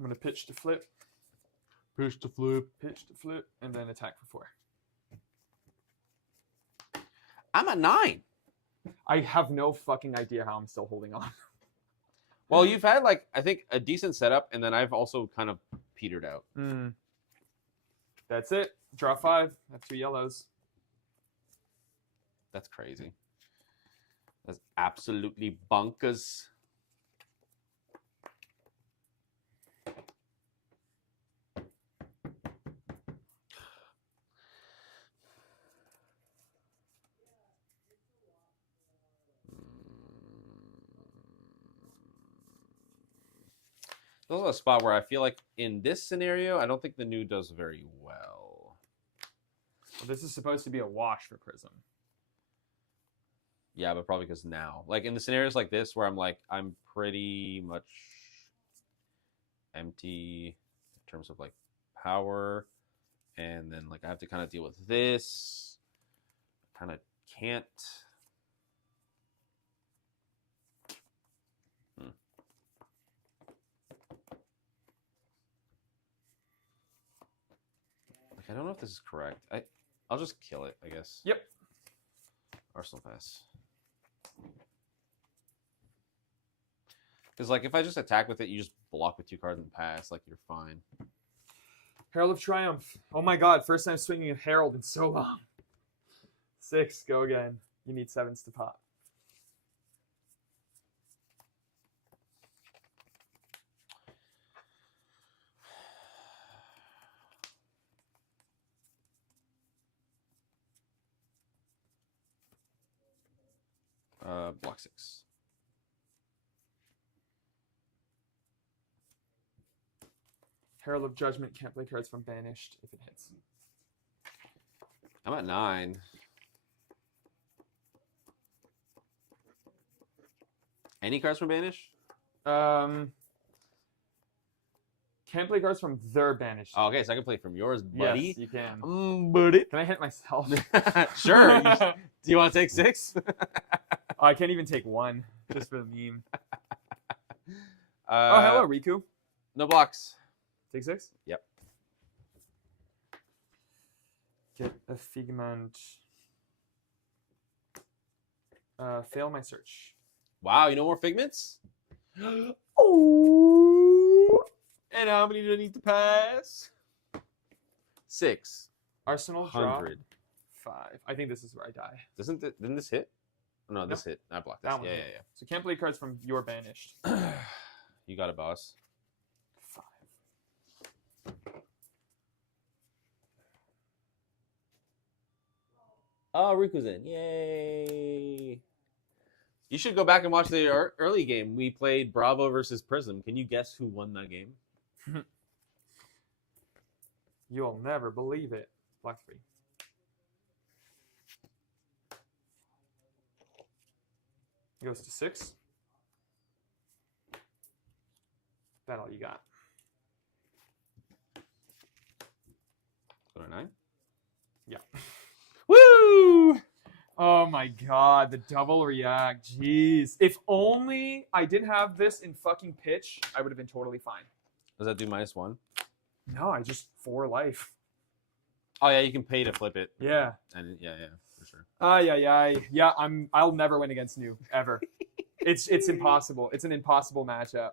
going to pitch to flip. Pitch to flip. Pitch to flip. And then attack for 4. I'm at 9. I have no fucking idea how I'm still holding on. Well, you've had, like, I think a decent setup, and then I've also kind of petered out. That's it. Draw 5. I have 2 yellows. That's crazy. That's absolutely bonkers. There's also a spot where I feel like in this scenario, I don't think the new does very well. Well, this is supposed to be a wash for Prism. Yeah, but probably because now, like in the scenarios like this, where I'm like, I'm pretty much empty in terms of like power, and then like I have to kind of deal with this. Kind of can't. Like I don't know if this is correct. I'll just kill it, I guess. Yep. Arsenal pass. Because, like, if I just attack with it, you just block with 2 cards and pass. Like, you're fine. Herald of Triumph. Oh my god, first time swinging a Herald in so long. 6, go again. You need 7s to pop. Block 6. Herald of Judgment, can't play cards from Banished if it hits. I'm at 9. Any cards from Banish? Can't play cards from their Banished. Oh, okay, so I can play from yours, buddy. Yes, you can. Buddy. Can I hit myself? Sure. Do you want to take 6? I can't even take 1, just for the meme. Oh, hello, Riku. No blocks. Take 6? Yep. Get a Figment. Fail my search. Wow, you know more figments? Oh! And how many do I need to pass? 6. Arsenal draw 100. 5. I think this is where I die. Didn't this hit? No, this hit. I blocked this. That one Yeah, hit. yeah, So can't play cards from your Banished. yeah. You got it, boss. 5. Oh, Riku's in. Yay. You should go back and watch the early game. We played Bravo versus Prism. Can you guess who won that game? You'll never believe it. Black 3. Goes to 6. That all you got. Go to 9? Yeah. Woo! Oh my god, the double react. Jeez. If only I didn't have this in fucking pitch, I would have been totally fine. Does that do -1? No, I just 4 life. Oh yeah, you can pay to flip it. Yeah. And yeah, for sure. Yeah, I'll never win against New ever. It's impossible. It's an impossible matchup.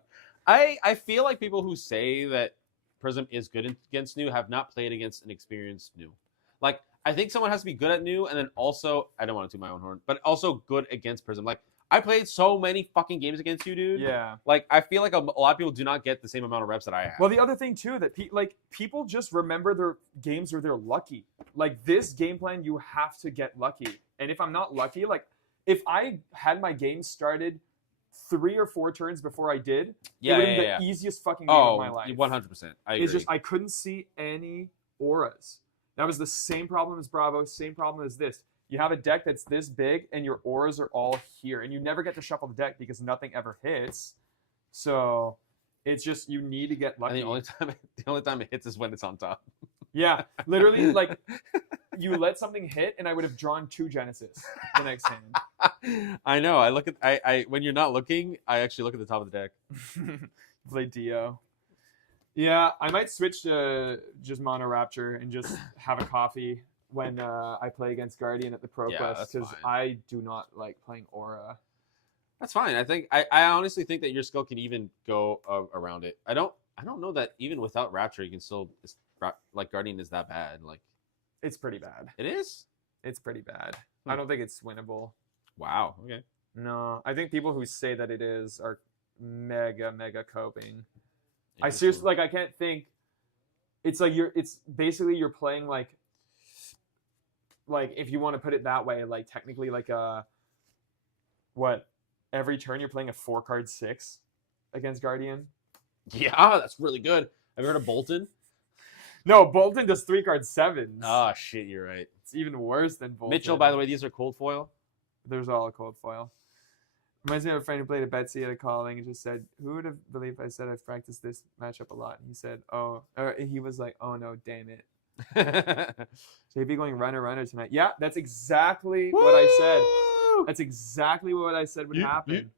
I feel like people who say that Prism is good against New have not played against an experienced New. Like, I think someone has to be good at New, and then also, I don't want to toot my own horn, but also good against Prism. Like, I played so many fucking games against you, dude. Yeah. Like, I feel like a lot of people do not get the same amount of reps that I have. Well, the other thing too that people just remember their games where they're lucky. Like this game plan, you have to get lucky. And if I'm not lucky, like if I had my game started 3 or 4 turns before I did, it would have been the easiest fucking game of my life. 100%. I agree. It's just I couldn't see any auras. That was the same problem as Bravo, same problem as this. You have a deck that's this big, and your auras are all here, and you never get to shuffle the deck because nothing ever hits. So it's just you need to get lucky. And the only time it hits is when it's on top. Yeah, literally, like you let something hit, and I would have drawn 2 Genesis the next hand. I know. I look at I when you're not looking, I actually look at the top of the deck. Play Dio. Yeah, I might switch to just Mono Rapture and just have a coffee when I play against Guardian at the Pro Quest because I do not like playing Aura. That's fine. I think I honestly think that your skill can even go around it. I don't know that even without Rapture you can still like Guardian is that bad. Like it's pretty bad. It is. It's pretty bad. I don't think it's winnable. Wow. Okay. No, I think people who say that it is are mega coping. I seriously like I can't think. It's like it's basically you're playing like if you want to put it that way, like technically like every turn you're playing a 4-card 6 against Guardian. Yeah, that's really good. Have you heard of Bolton? No, Bolton does 3-card 7s. Oh shit, you're right. It's even worse than Bolton. Mitchell, by the way, these are cold foil. There's all a cold foil. Reminds me of a friend who played a Betsy at a calling and just said, "Who would have believed I said I've practiced this matchup a lot?" And he said, "Oh," or he was like, "Oh no, damn it." So he'd be going runner tonight. Yeah, that's exactly what I said. That's exactly what I said would happen.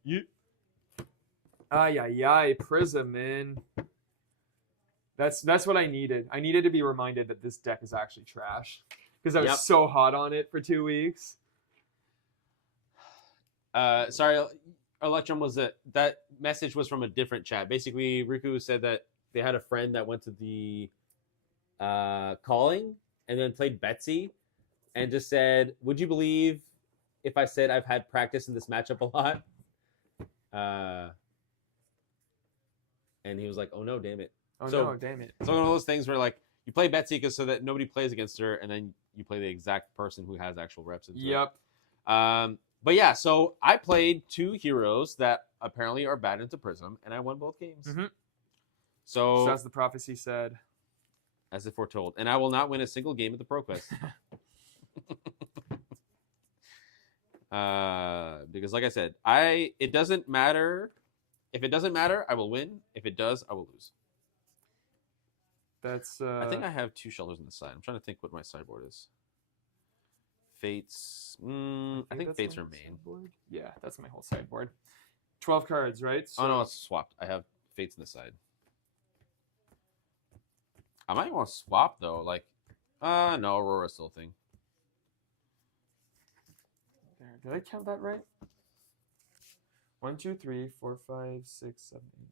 Prism, man. That's what I needed. I needed to be reminded that this deck is actually trash because I was so hot on it for 2 weeks. Sorry, Electrum was that message was from a different chat. Basically, Riku said that they had a friend that went to the calling and then played Betsy and just said, "Would you believe if I said I've had practice in this matchup a lot?" And he was like, "Oh no, damn it." Oh no, damn it. It's one of those things where like you play Betsy so that nobody plays against her, and then you play the exact person who has actual reps into it. But yeah, so I played 2 heroes that apparently are bad into Prism, and I won both games. Mhm. So, So as the prophecy said. as if foretold, and I will not win a single game at the ProQuest. Because like I said, it doesn't matter. If it doesn't matter, I will win. If it does, I will lose. That's. I think I have 2 shelters on the side. I'm trying to think what my sideboard is. Fates. I think that's Fates my are main. sideboard. Yeah, that's my whole sideboard. 12 cards, right? Oh no, it's swapped. I have Fates on the side. I might want to swap though. Like, no, Aurora's still a thing. Did I count that right? 1, 2, 3, 4, 5, 6, 7, 8.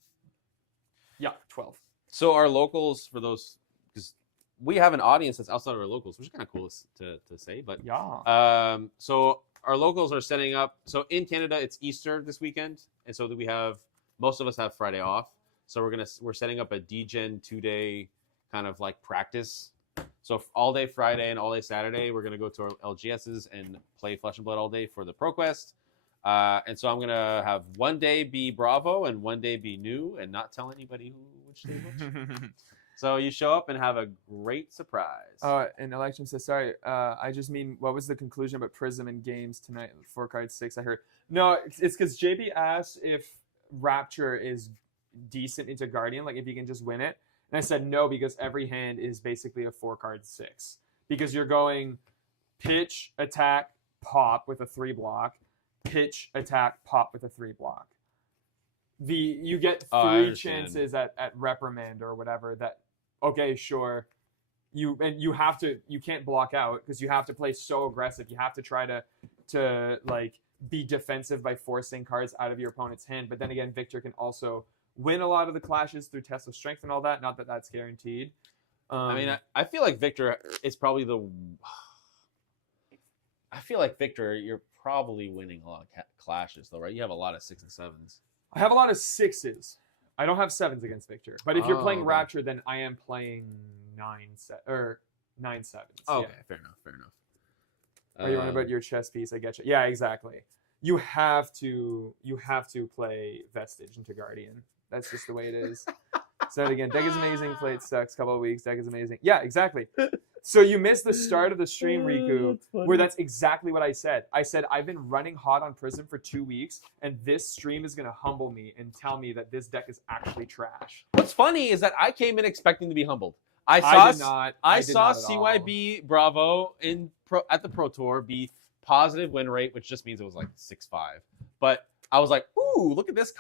Yeah, 12. So our locals, for those, because we have an audience that's outside of our locals, which is kind of cool to say. But yeah. So our locals are setting up. So in Canada, it's Easter this weekend, and so we have most of us have Friday off. So we're setting up a DGen 2-day kind of like practice. So all day Friday and all day Saturday, we're gonna go to our LGSs and play Flesh and Blood all day for the ProQuest. And so I'm gonna have one day be Bravo and one day be new, and not tell anybody which day which. So you show up and have a great surprise. And Election says, sorry, I just mean, what was the conclusion about Prism and games tonight? 4 cards, 6, I heard. No, it's because JB asked if Rapture is decent into Guardian, like if you can just win it. And I said no, because every hand is basically a 4 card 6. Because you're going pitch, attack, pop with a 3 block, pitch, attack, pop with a 3 block. You get 3 chances at reprimand or whatever that, okay, sure. You can't block out because you have to play so aggressive. You have to try to like be defensive by forcing cards out of your opponent's hand. But then again, Victor can also win a lot of the clashes through test of strength and all that. Not that that's guaranteed. I mean, I feel like Victor is probably I feel like Victor, you're probably winning a lot of clashes though, right? You have a lot of 6 and 7s. I have a lot of 6s. I don't have 7s against Victor. But if you're playing okay. Rapture, then I am playing 9 7s. Oh, okay, yeah. fair enough. Are you on about your chess piece? I get you. Yeah, exactly. You have to play Vestige into Guardian. That's just the way it is. So again, deck is amazing. Play it sucks. Couple of weeks. Deck is amazing. Yeah, exactly. So you missed the start of the stream, Riku, where that's exactly what I said. I said I've been running hot on Prism for 2 weeks, and this stream is gonna humble me and tell me that this deck is actually trash. What's funny is that I came in expecting to be humbled. I saw CYB Bravo at the Pro Tour be positive win rate, which just means it was like 6-5. But I was like, ooh, look at this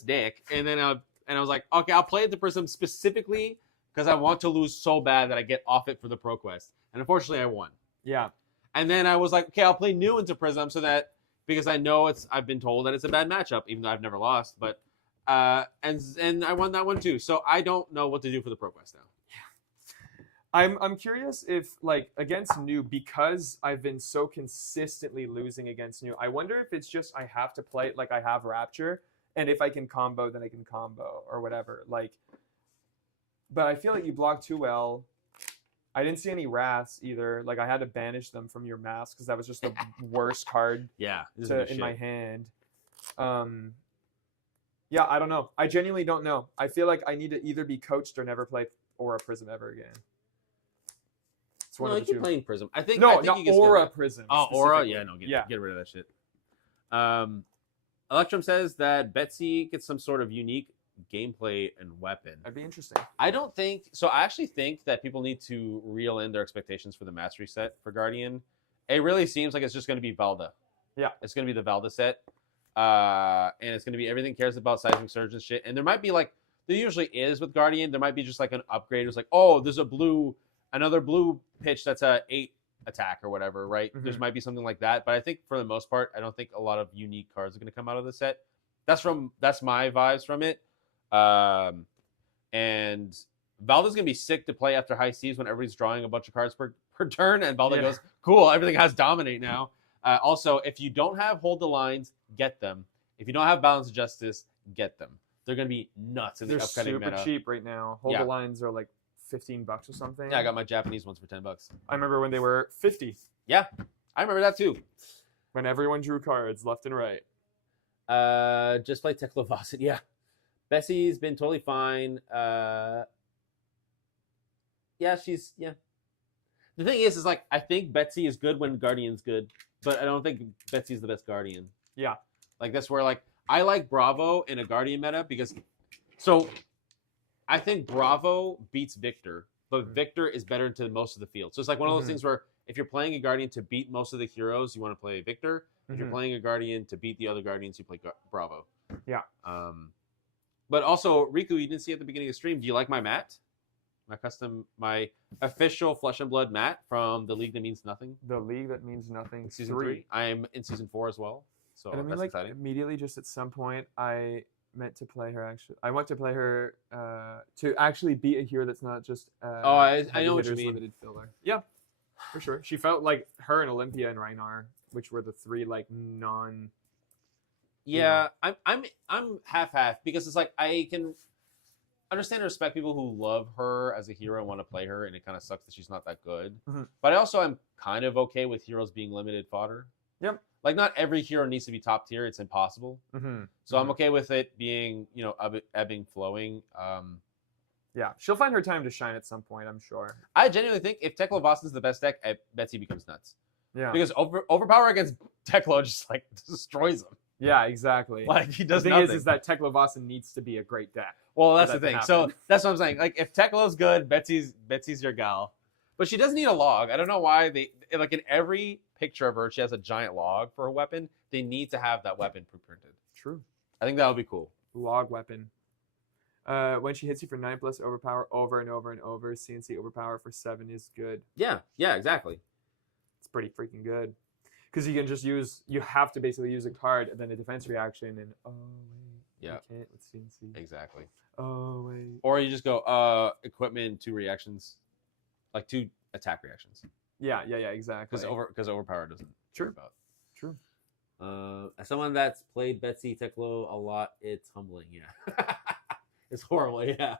deck, and then I was like, okay, I'll play it the Prism specifically because I want to lose so bad that I get off it for the ProQuest. And unfortunately, I won. Yeah. And then I was like, okay, I'll play new into Prism so that because I know I've been told that it's a bad matchup, even though I've never lost. But and I won that one too. So I don't know what to do for the ProQuest now. I'm curious if, like, against new, because I've been so consistently losing against new, I wonder if it's just I have to play it like I have Rapture, and if I can combo, then I can combo, or whatever. Like, but I feel like you blocked too well. I didn't see any Wraths either. Like, I had to banish them from your mask because that was just the worst card in my hand. Yeah, I don't know. I genuinely don't know. I feel like I need to either be coached or never play Aura Prism ever again. No, I keep playing Prism. I think not you Aura Prism. Oh, Aura? Yeah, no, get rid of that shit. Electrum says that Betsy gets some sort of unique gameplay and weapon. That'd be interesting. I don't think so. I actually think that people need to reel in their expectations for the mastery set for Guardian. It really seems like it's just going to be Valda. Yeah, it's going to be the Valda set, and it's going to be everything cares about seismic surge and shit. And there might be like there usually is with Guardian. There might be just like an upgrade. It's like, oh, there's another blue pitch that's a 8 attack or whatever, right? Mm-hmm. There might be something like that, but I think for the most part, I don't think a lot of unique cards are going to come out of the set. That's my vibes from it. And Valda's gonna be sick to play after High Seas when everybody's drawing a bunch of cards per turn, and Valda goes, cool, everything has Dominate now. Also, if you don't have Hold the Lines, get them. If you don't have Balance of Justice, get them. They're gonna be nuts in the upcoming meta. They're super cheap right now. Hold the Lines are like $15 or something. Yeah, I got my Japanese ones for $10. I remember when they were $50. Yeah, I remember that too. when everyone drew cards left and right. Just play Teklovacid. Yeah, Bessie's been totally fine. Yeah, she's yeah. The thing is like I think Betsy is good when Guardian's good, but I don't think Betsy's the best Guardian. Yeah. Like that's where like I like Bravo in a Guardian meta because so I think Bravo beats Victor, but Victor is better to most of the field. So it's like one of those things where if you're playing a Guardian to beat most of the heroes, you want to play Victor. If you're playing a Guardian to beat the other Guardians, you play Bravo. Yeah. But also, Riku, you didn't see at the beginning of the stream. Do you like my mat? My official Flesh and Blood mat from the League That Means Nothing. The League That Means Nothing. Season 3. I'm in Season 4 as well. So and I mean, that's like, exciting. immediately just at some point, I meant to play her, actually. I want to play her to actually beat a hero that's not just I know what you mean. Limited filler. Yeah, for sure. She felt like her and Olympia and Rhinar, which were the three, like, non... Yeah, I'm half-half because it's like I can understand and respect people who love her as a hero and want to play her, and it kind of sucks that she's not that good. But I also am kind of okay with heroes being limited fodder. Yep. Like not every hero needs to be top tier; it's impossible. So I'm okay with it being, ebbing, flowing. Yeah, she'll find her time to shine at some point, I'm sure. I genuinely think if Teklo is the best deck, Betsy becomes nuts. Yeah. Because overpower against Teklo just like destroys him. Yeah, exactly. Like he does the thing nothing. is that Teklovasa needs to be a great deck. Well, that's the that to thing. So happen. that's what I'm saying. Like if Teklo's good, Betsy's your gal. But she doesn't need a log. I don't know why they like in every picture of her, she has a giant log for her weapon. They need to have that weapon pre-printed. True. I think that would be cool. Log weapon. When she hits you for 9+ overpower over and over and over, CNC overpower for 7 is good. Yeah, exactly. It's pretty freaking good. Because you can just you have to basically use a card and then a defense reaction and, oh, wait. Yeah. You can't with CNC. Exactly. Oh, wait. Or you just go, equipment, 2 reactions. Like 2 attack reactions. Yeah, exactly. Because overpower doesn't. True. About. True. As someone that's played Betsy Teklo a lot, it's humbling, yeah. It's horrible, yeah.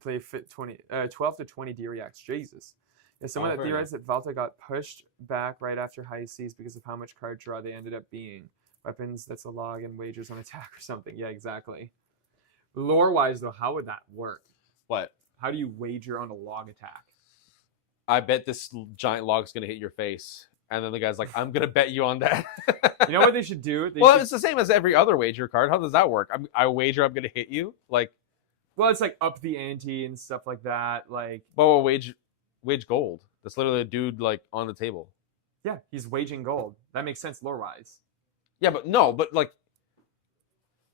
Play fit 12 to 20 D-reacts. Jesus. As someone that theorized that Valta got pushed back right after high seas because of how much card draw they ended up being. Weapons, that's a log, and wagers on attack or something. Yeah, exactly. Lore-wise, though, how would that work? What? How do you wager on a log attack? I bet this giant log's going to hit your face. And then the guy's like, I'm going to bet you on that. You know what they should do? It's the same as every other wager card. How does that work? I wager I'm going to hit you? Like, well, it's like up the ante and stuff like that. Like, well, wage gold. That's literally a dude like on the table. Yeah, he's waging gold. That makes sense lore-wise. Yeah, but like,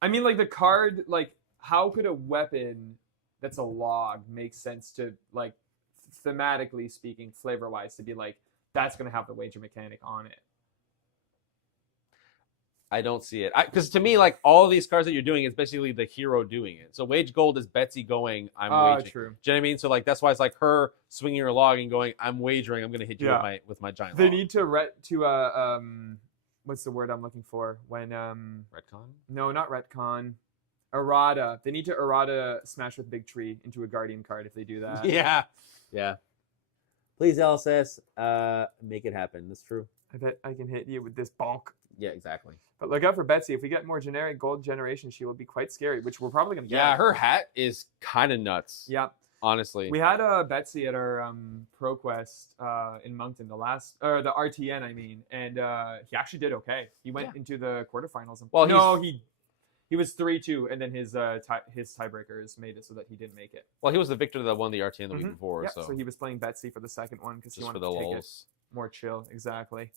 I mean, like the card, like how could a weapon that's a log make sense to like thematically speaking, flavor-wise, to be like that's going to have the wager mechanic on it? I don't see it. Because to me, like all of these cards that you're doing is basically the hero doing it. So wage gold is Betsy going, I'm wagering. True. Do you know what I mean? So like that's why it's like her swinging her log and going, I'm wagering. I'm going to hit you with my giant They log. need to what's the word I'm looking for? When retcon? No, not retcon. Errata. They need to errata Smash with Big Tree into a Guardian card if they do that. Yeah. Please, LSS, make it happen. That's true. I bet I can hit you with this bonk. Yeah, exactly. But look out for Betsy. If we get more generic gold generation, she will be quite scary, which we're probably going to get. Yeah, her hat is kind of nuts. Yeah. Honestly. We had Betsy at our ProQuest in Moncton, the RTN, I mean, and he actually did okay. He went into the quarterfinals. He was 3-2, and then his tiebreakers made it so that he didn't make it. Well, he was the victor that won the RTN the week before. Yeah, so he was playing Betsy for the second one because he wanted to take lulz. it more chill. Exactly.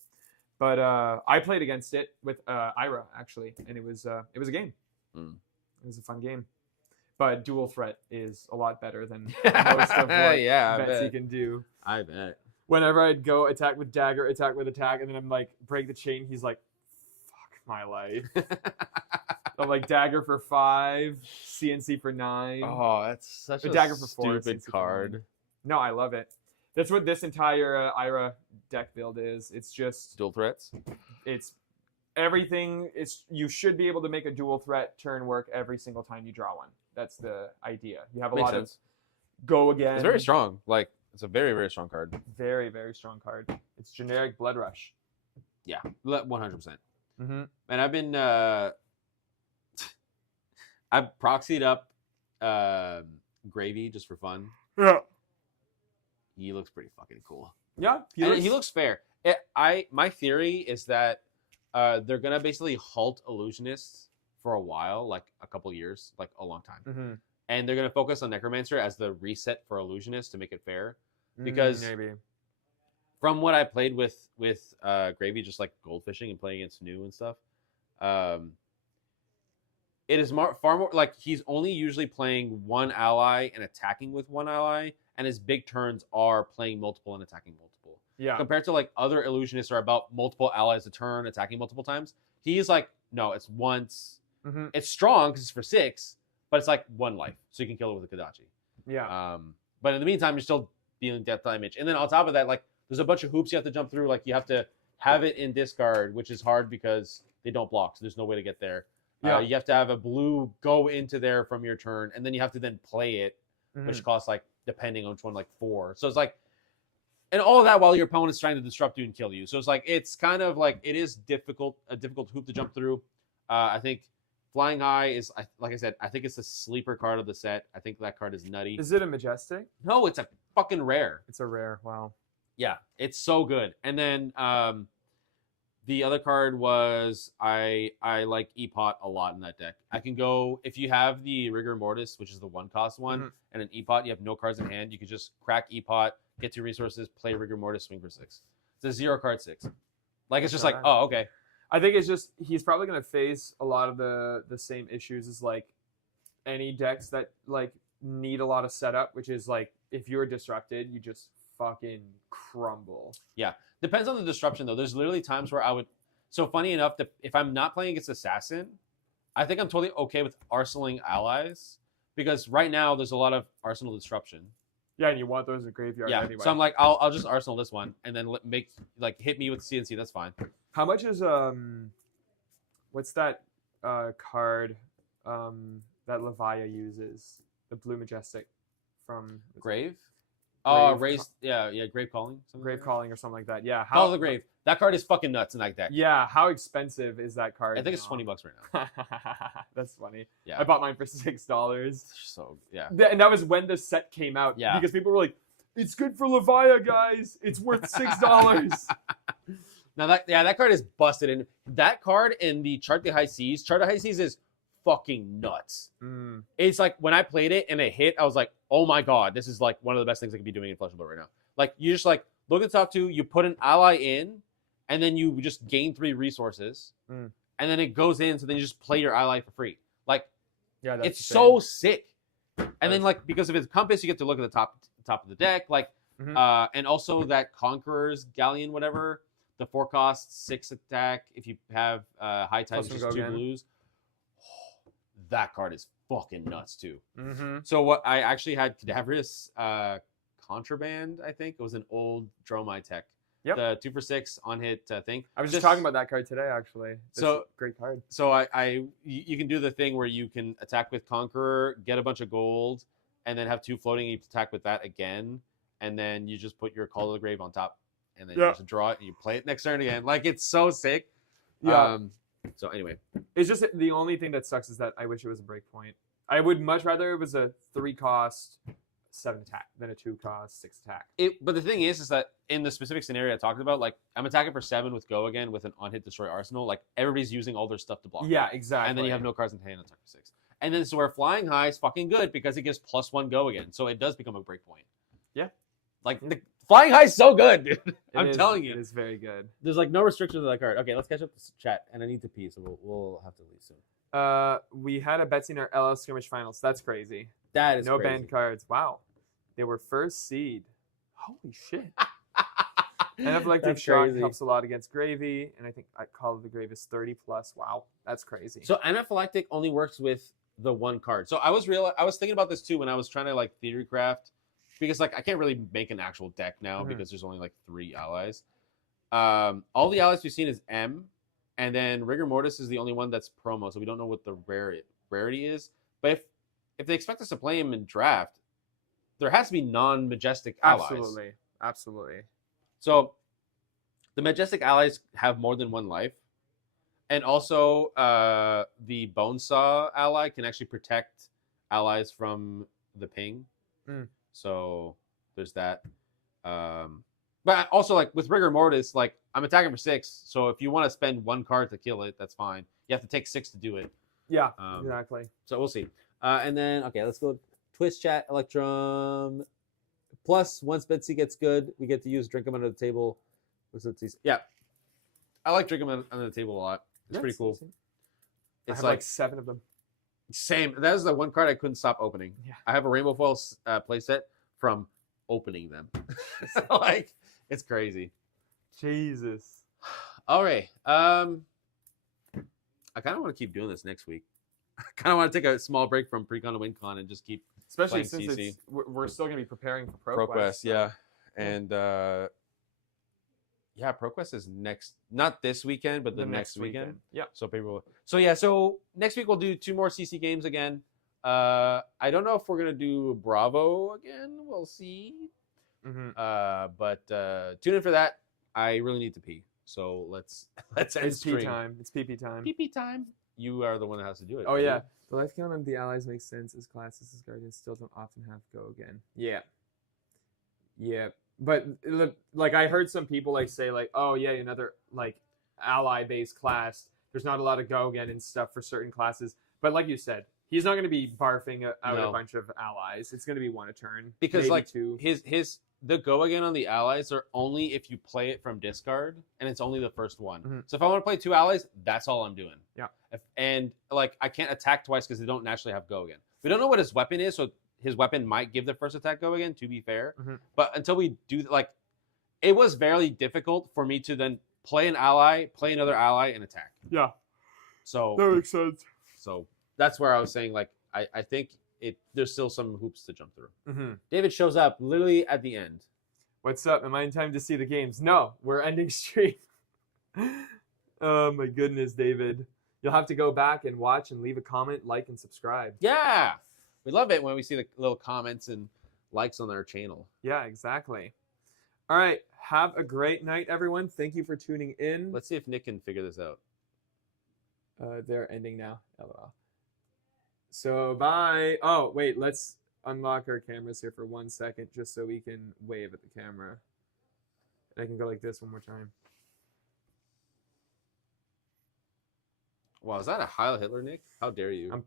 But I played against it with Ira, actually, and it was a game. It was a fun game. But dual threat is a lot better than most of what Betsy can do. I bet. Whenever I'd go attack with dagger, attack with attack, and then I'm like, break the chain, he's like, fuck my life. I'm like, dagger for 5, CNC for 9. Oh, that's such a dagger for 4, stupid CNC card. No, I love it. That's what this entire Ira deck build is. It's just dual threats. It's everything. You should be able to make a dual threat turn work every single time you draw one. That's the idea. You have a lot of go again. It's very strong. Like it's a very, very strong card. Very, very strong card. It's generic Blood Rush. Yeah, 100%. Mm-hmm. And I've been I've proxied up Gravy just for fun. Yeah. He looks pretty fucking cool. Yeah. He looks fair. My theory is that they're gonna basically halt illusionists for a while, like a couple years, like a long time, Mm-hmm. and they're gonna focus on Necromancer as the reset for illusionists to make it fair. Because maybe. From what I played with Gravy, just like goldfishing and playing against new and stuff, it is far more like he's only usually playing one ally and attacking with one ally, and his big turns are playing multiple and attacking multiple. Yeah. Compared to like other illusionists are about multiple allies a turn, attacking multiple times. He's like, no, it's once. Mm-hmm. It's strong because it's for 6, but it's like 1 life, so you can kill it with a Kodachi. Yeah. But in the meantime, you're still dealing death damage, and then on top of that, like there's a bunch of hoops you have to jump through. Like you have to have it in discard, which is hard because they don't block, so there's no way to get there. Yeah. You have to have a blue go into there from your turn, and then you have to then play it, which costs like, depending on which one, like 4. So it's like, and all of that while your opponent's trying to disrupt you and kill you. So it's like, it's kind of like, it is a difficult hoop to jump through. I think Flying High is, like I said, I think it's a sleeper card of the set. I think that card is nutty. Is it a majestic? No, it's a fucking rare. It's a rare. Wow. Yeah, it's so good. And then the other card was I like Epot a lot in that deck. I can go, if you have the Rigor Mortis, which is the 1-cost one, and an Epot, you have no cards in hand, you can just crack Epot, get 2 resources, play Rigor Mortis, swing for 6. It's a 0-card 6. Like, it's just like, oh, okay. I think it's just, he's probably going to face a lot of the same issues as like any decks that like need a lot of setup, which is like, if you're disrupted, you just fucking crumble. Yeah. Depends on the disruption, though. There's literally times where I would... So, funny enough, that if I'm not playing against Assassin, I think I'm totally okay with arsenaling allies, because right now there's a lot of arsenal disruption. Yeah, and you want those in graveyard anyway. So I'm like, I'll just arsenal this one, and then hit me with CNC. That's fine. How much is what's that card that Levia uses? The blue majestic from Grave. Grave Raised. Yeah, Grave Calling. Grave Calling or something like that. Yeah. Call of the Grave. That card is fucking nuts in that deck. Yeah. How expensive is that card? I think it's $20 right now. That's funny. Yeah. I bought mine for $6. So yeah. And that was when the set came out. Yeah. Because people were like, "It's good for Levia, guys. It's worth $6." Now that card is busted, and that card in the Chart the High Seas. Chart the High Seas is fucking nuts. It's like when I played it and it hit, I was like, oh my god, this is like one of the best things I could be doing in Flesh and Blood right now. Like, you just like look at the top 2, you put an ally in, and then you just gain 3 resources, and then it goes in, so then you just play your ally for free. Like, yeah, that's it's so sick. And then like, because of its compass, you get to look at the top of the deck, like, and also that Conqueror's Galleon, whatever, the 4-cost 6 attack. If you have high tide, just 2 blues. That card is fucking nuts too. So what I actually had Cadaverous Contraband, I think it was an old Dromai tech. Yep. The 2 for 6 on hit thing. I was just talking about that card today, actually. So great card. So you can do the thing where you can attack with Conqueror, get a bunch of gold, and then have 2 floating. You attack with that again, and then you just put your Call to the Grave on top, and then you just draw it and you play it next turn again. Like, it's so sick. Yeah. So anyway, it's just the only thing that sucks is that I wish it was a breakpoint. I would much rather it was a 3-cost 7 attack than a 2-cost 6 attack. But the thing is that in the specific scenario I talked about, like, I'm attacking for 7 with Go again with an on-hit destroy arsenal. Like, everybody's using all their stuff to block. Yeah, exactly. And then you have no cards in hand, attack for 6. And then so where Flying High is fucking good because it gives +1 Go again, so it does become a breakpoint. Yeah, like the Flying High is so good, dude. I'm telling you, it is very good. There's like no restrictions to that card. Okay, let's catch up to chat, and I need to pee, so we'll have to leave soon. We had a Betsy in our LL skirmish finals. That's crazy. That is no crazy. banned cards. Wow, they were first seed. Holy shit. Anaphylactic Shock helps a lot against Gravy, and I think I Call of the Grave is 30+. Wow, that's crazy. So Anaphylactic only works with the 1 card. So I was thinking about this too when I was trying to like theory craft, because like I can't really make an actual deck now because there's only like 3 allies. All the allies we've seen is M, and then Rigor Mortis is the only one that's promo, so we don't know what the rarity is. But if they expect us to play him in draft, there has to be non-majestic allies. Absolutely. So The Majestic allies have more than one life. And also, the Bonesaw ally can actually protect allies from the ping. Mm. So there's that. But also, like with Rigor Mortis, like I'm attacking for 6. So if you want to spend 1 card to kill it, that's fine. You have to take 6 to do it. Yeah, exactly. So we'll see. And then, okay, let's go Twitch chat, Electrum. Plus, once Betsy gets good, we get to use Drink 'em under the table. Yeah. I like drinking them under the table a lot. It's pretty cool. I It's have like 7 of them. same. That is the one card I couldn't stop opening. Yeah. I have a Rainbow Foil playset from opening them. Like, it's crazy. Jesus. All right. I kind of want to keep doing this next week. I kind of want to take a small break from Precon to Wincon and just keep Especially playing since CC. we're still going to be preparing for ProQuest. ProQuest, so- yeah. And yeah, ProQuest is not this weekend, but the next weekend. Yeah. So people. So next week we'll do 2 more CC games again. I don't know if we're gonna do Bravo again. We'll see. Mm-hmm. But tune in for that. I really need to pee. So let's end It's stream. pee time. It's pee time. Pee time. You are the one that has to do it. Oh right? yeah. The life count of the allies makes sense as classes as guardians still don't often have go again. Yeah. Yeah. But like I heard some people like say like, oh yeah, another like ally based class. There's not a lot of go again and stuff for certain classes. But like you said, he's not going to be barfing out No. a bunch of allies. It's going to be 1 a turn. Because maybe like 2. the go again on the allies are only if you play it from discard, and it's only the first one. Mhm. So if I want to play 2 allies, that's all I'm doing. Yeah. And like I can't attack twice because they don't naturally have go again. We don't know what his weapon is, so his weapon might give the first attack go again. To be fair, Mhm. but until we do like, it was very difficult for me to then play an ally, play another ally, and attack. Yeah. So That makes sense. so that's where I was saying like I think there's still some hoops to jump through. Mm-hmm. David shows up literally at the end. What's up? Am I in time to see the games? No, we're ending stream. Oh my goodness, David. You'll have to go back and watch and leave a comment, like, and subscribe. Yeah, we love it when we see the little comments and likes on our channel. Yeah, exactly. All right. Have a great night, everyone. Thank you for tuning in. Let's see if Nick can figure this out. They're ending now. LOL. So bye. Oh, wait. Let's unlock our cameras here for 1 second just so we can wave at the camera. And I can go like this one more time. Wow, is that a Heil Hitler, Nick? How dare you? I'm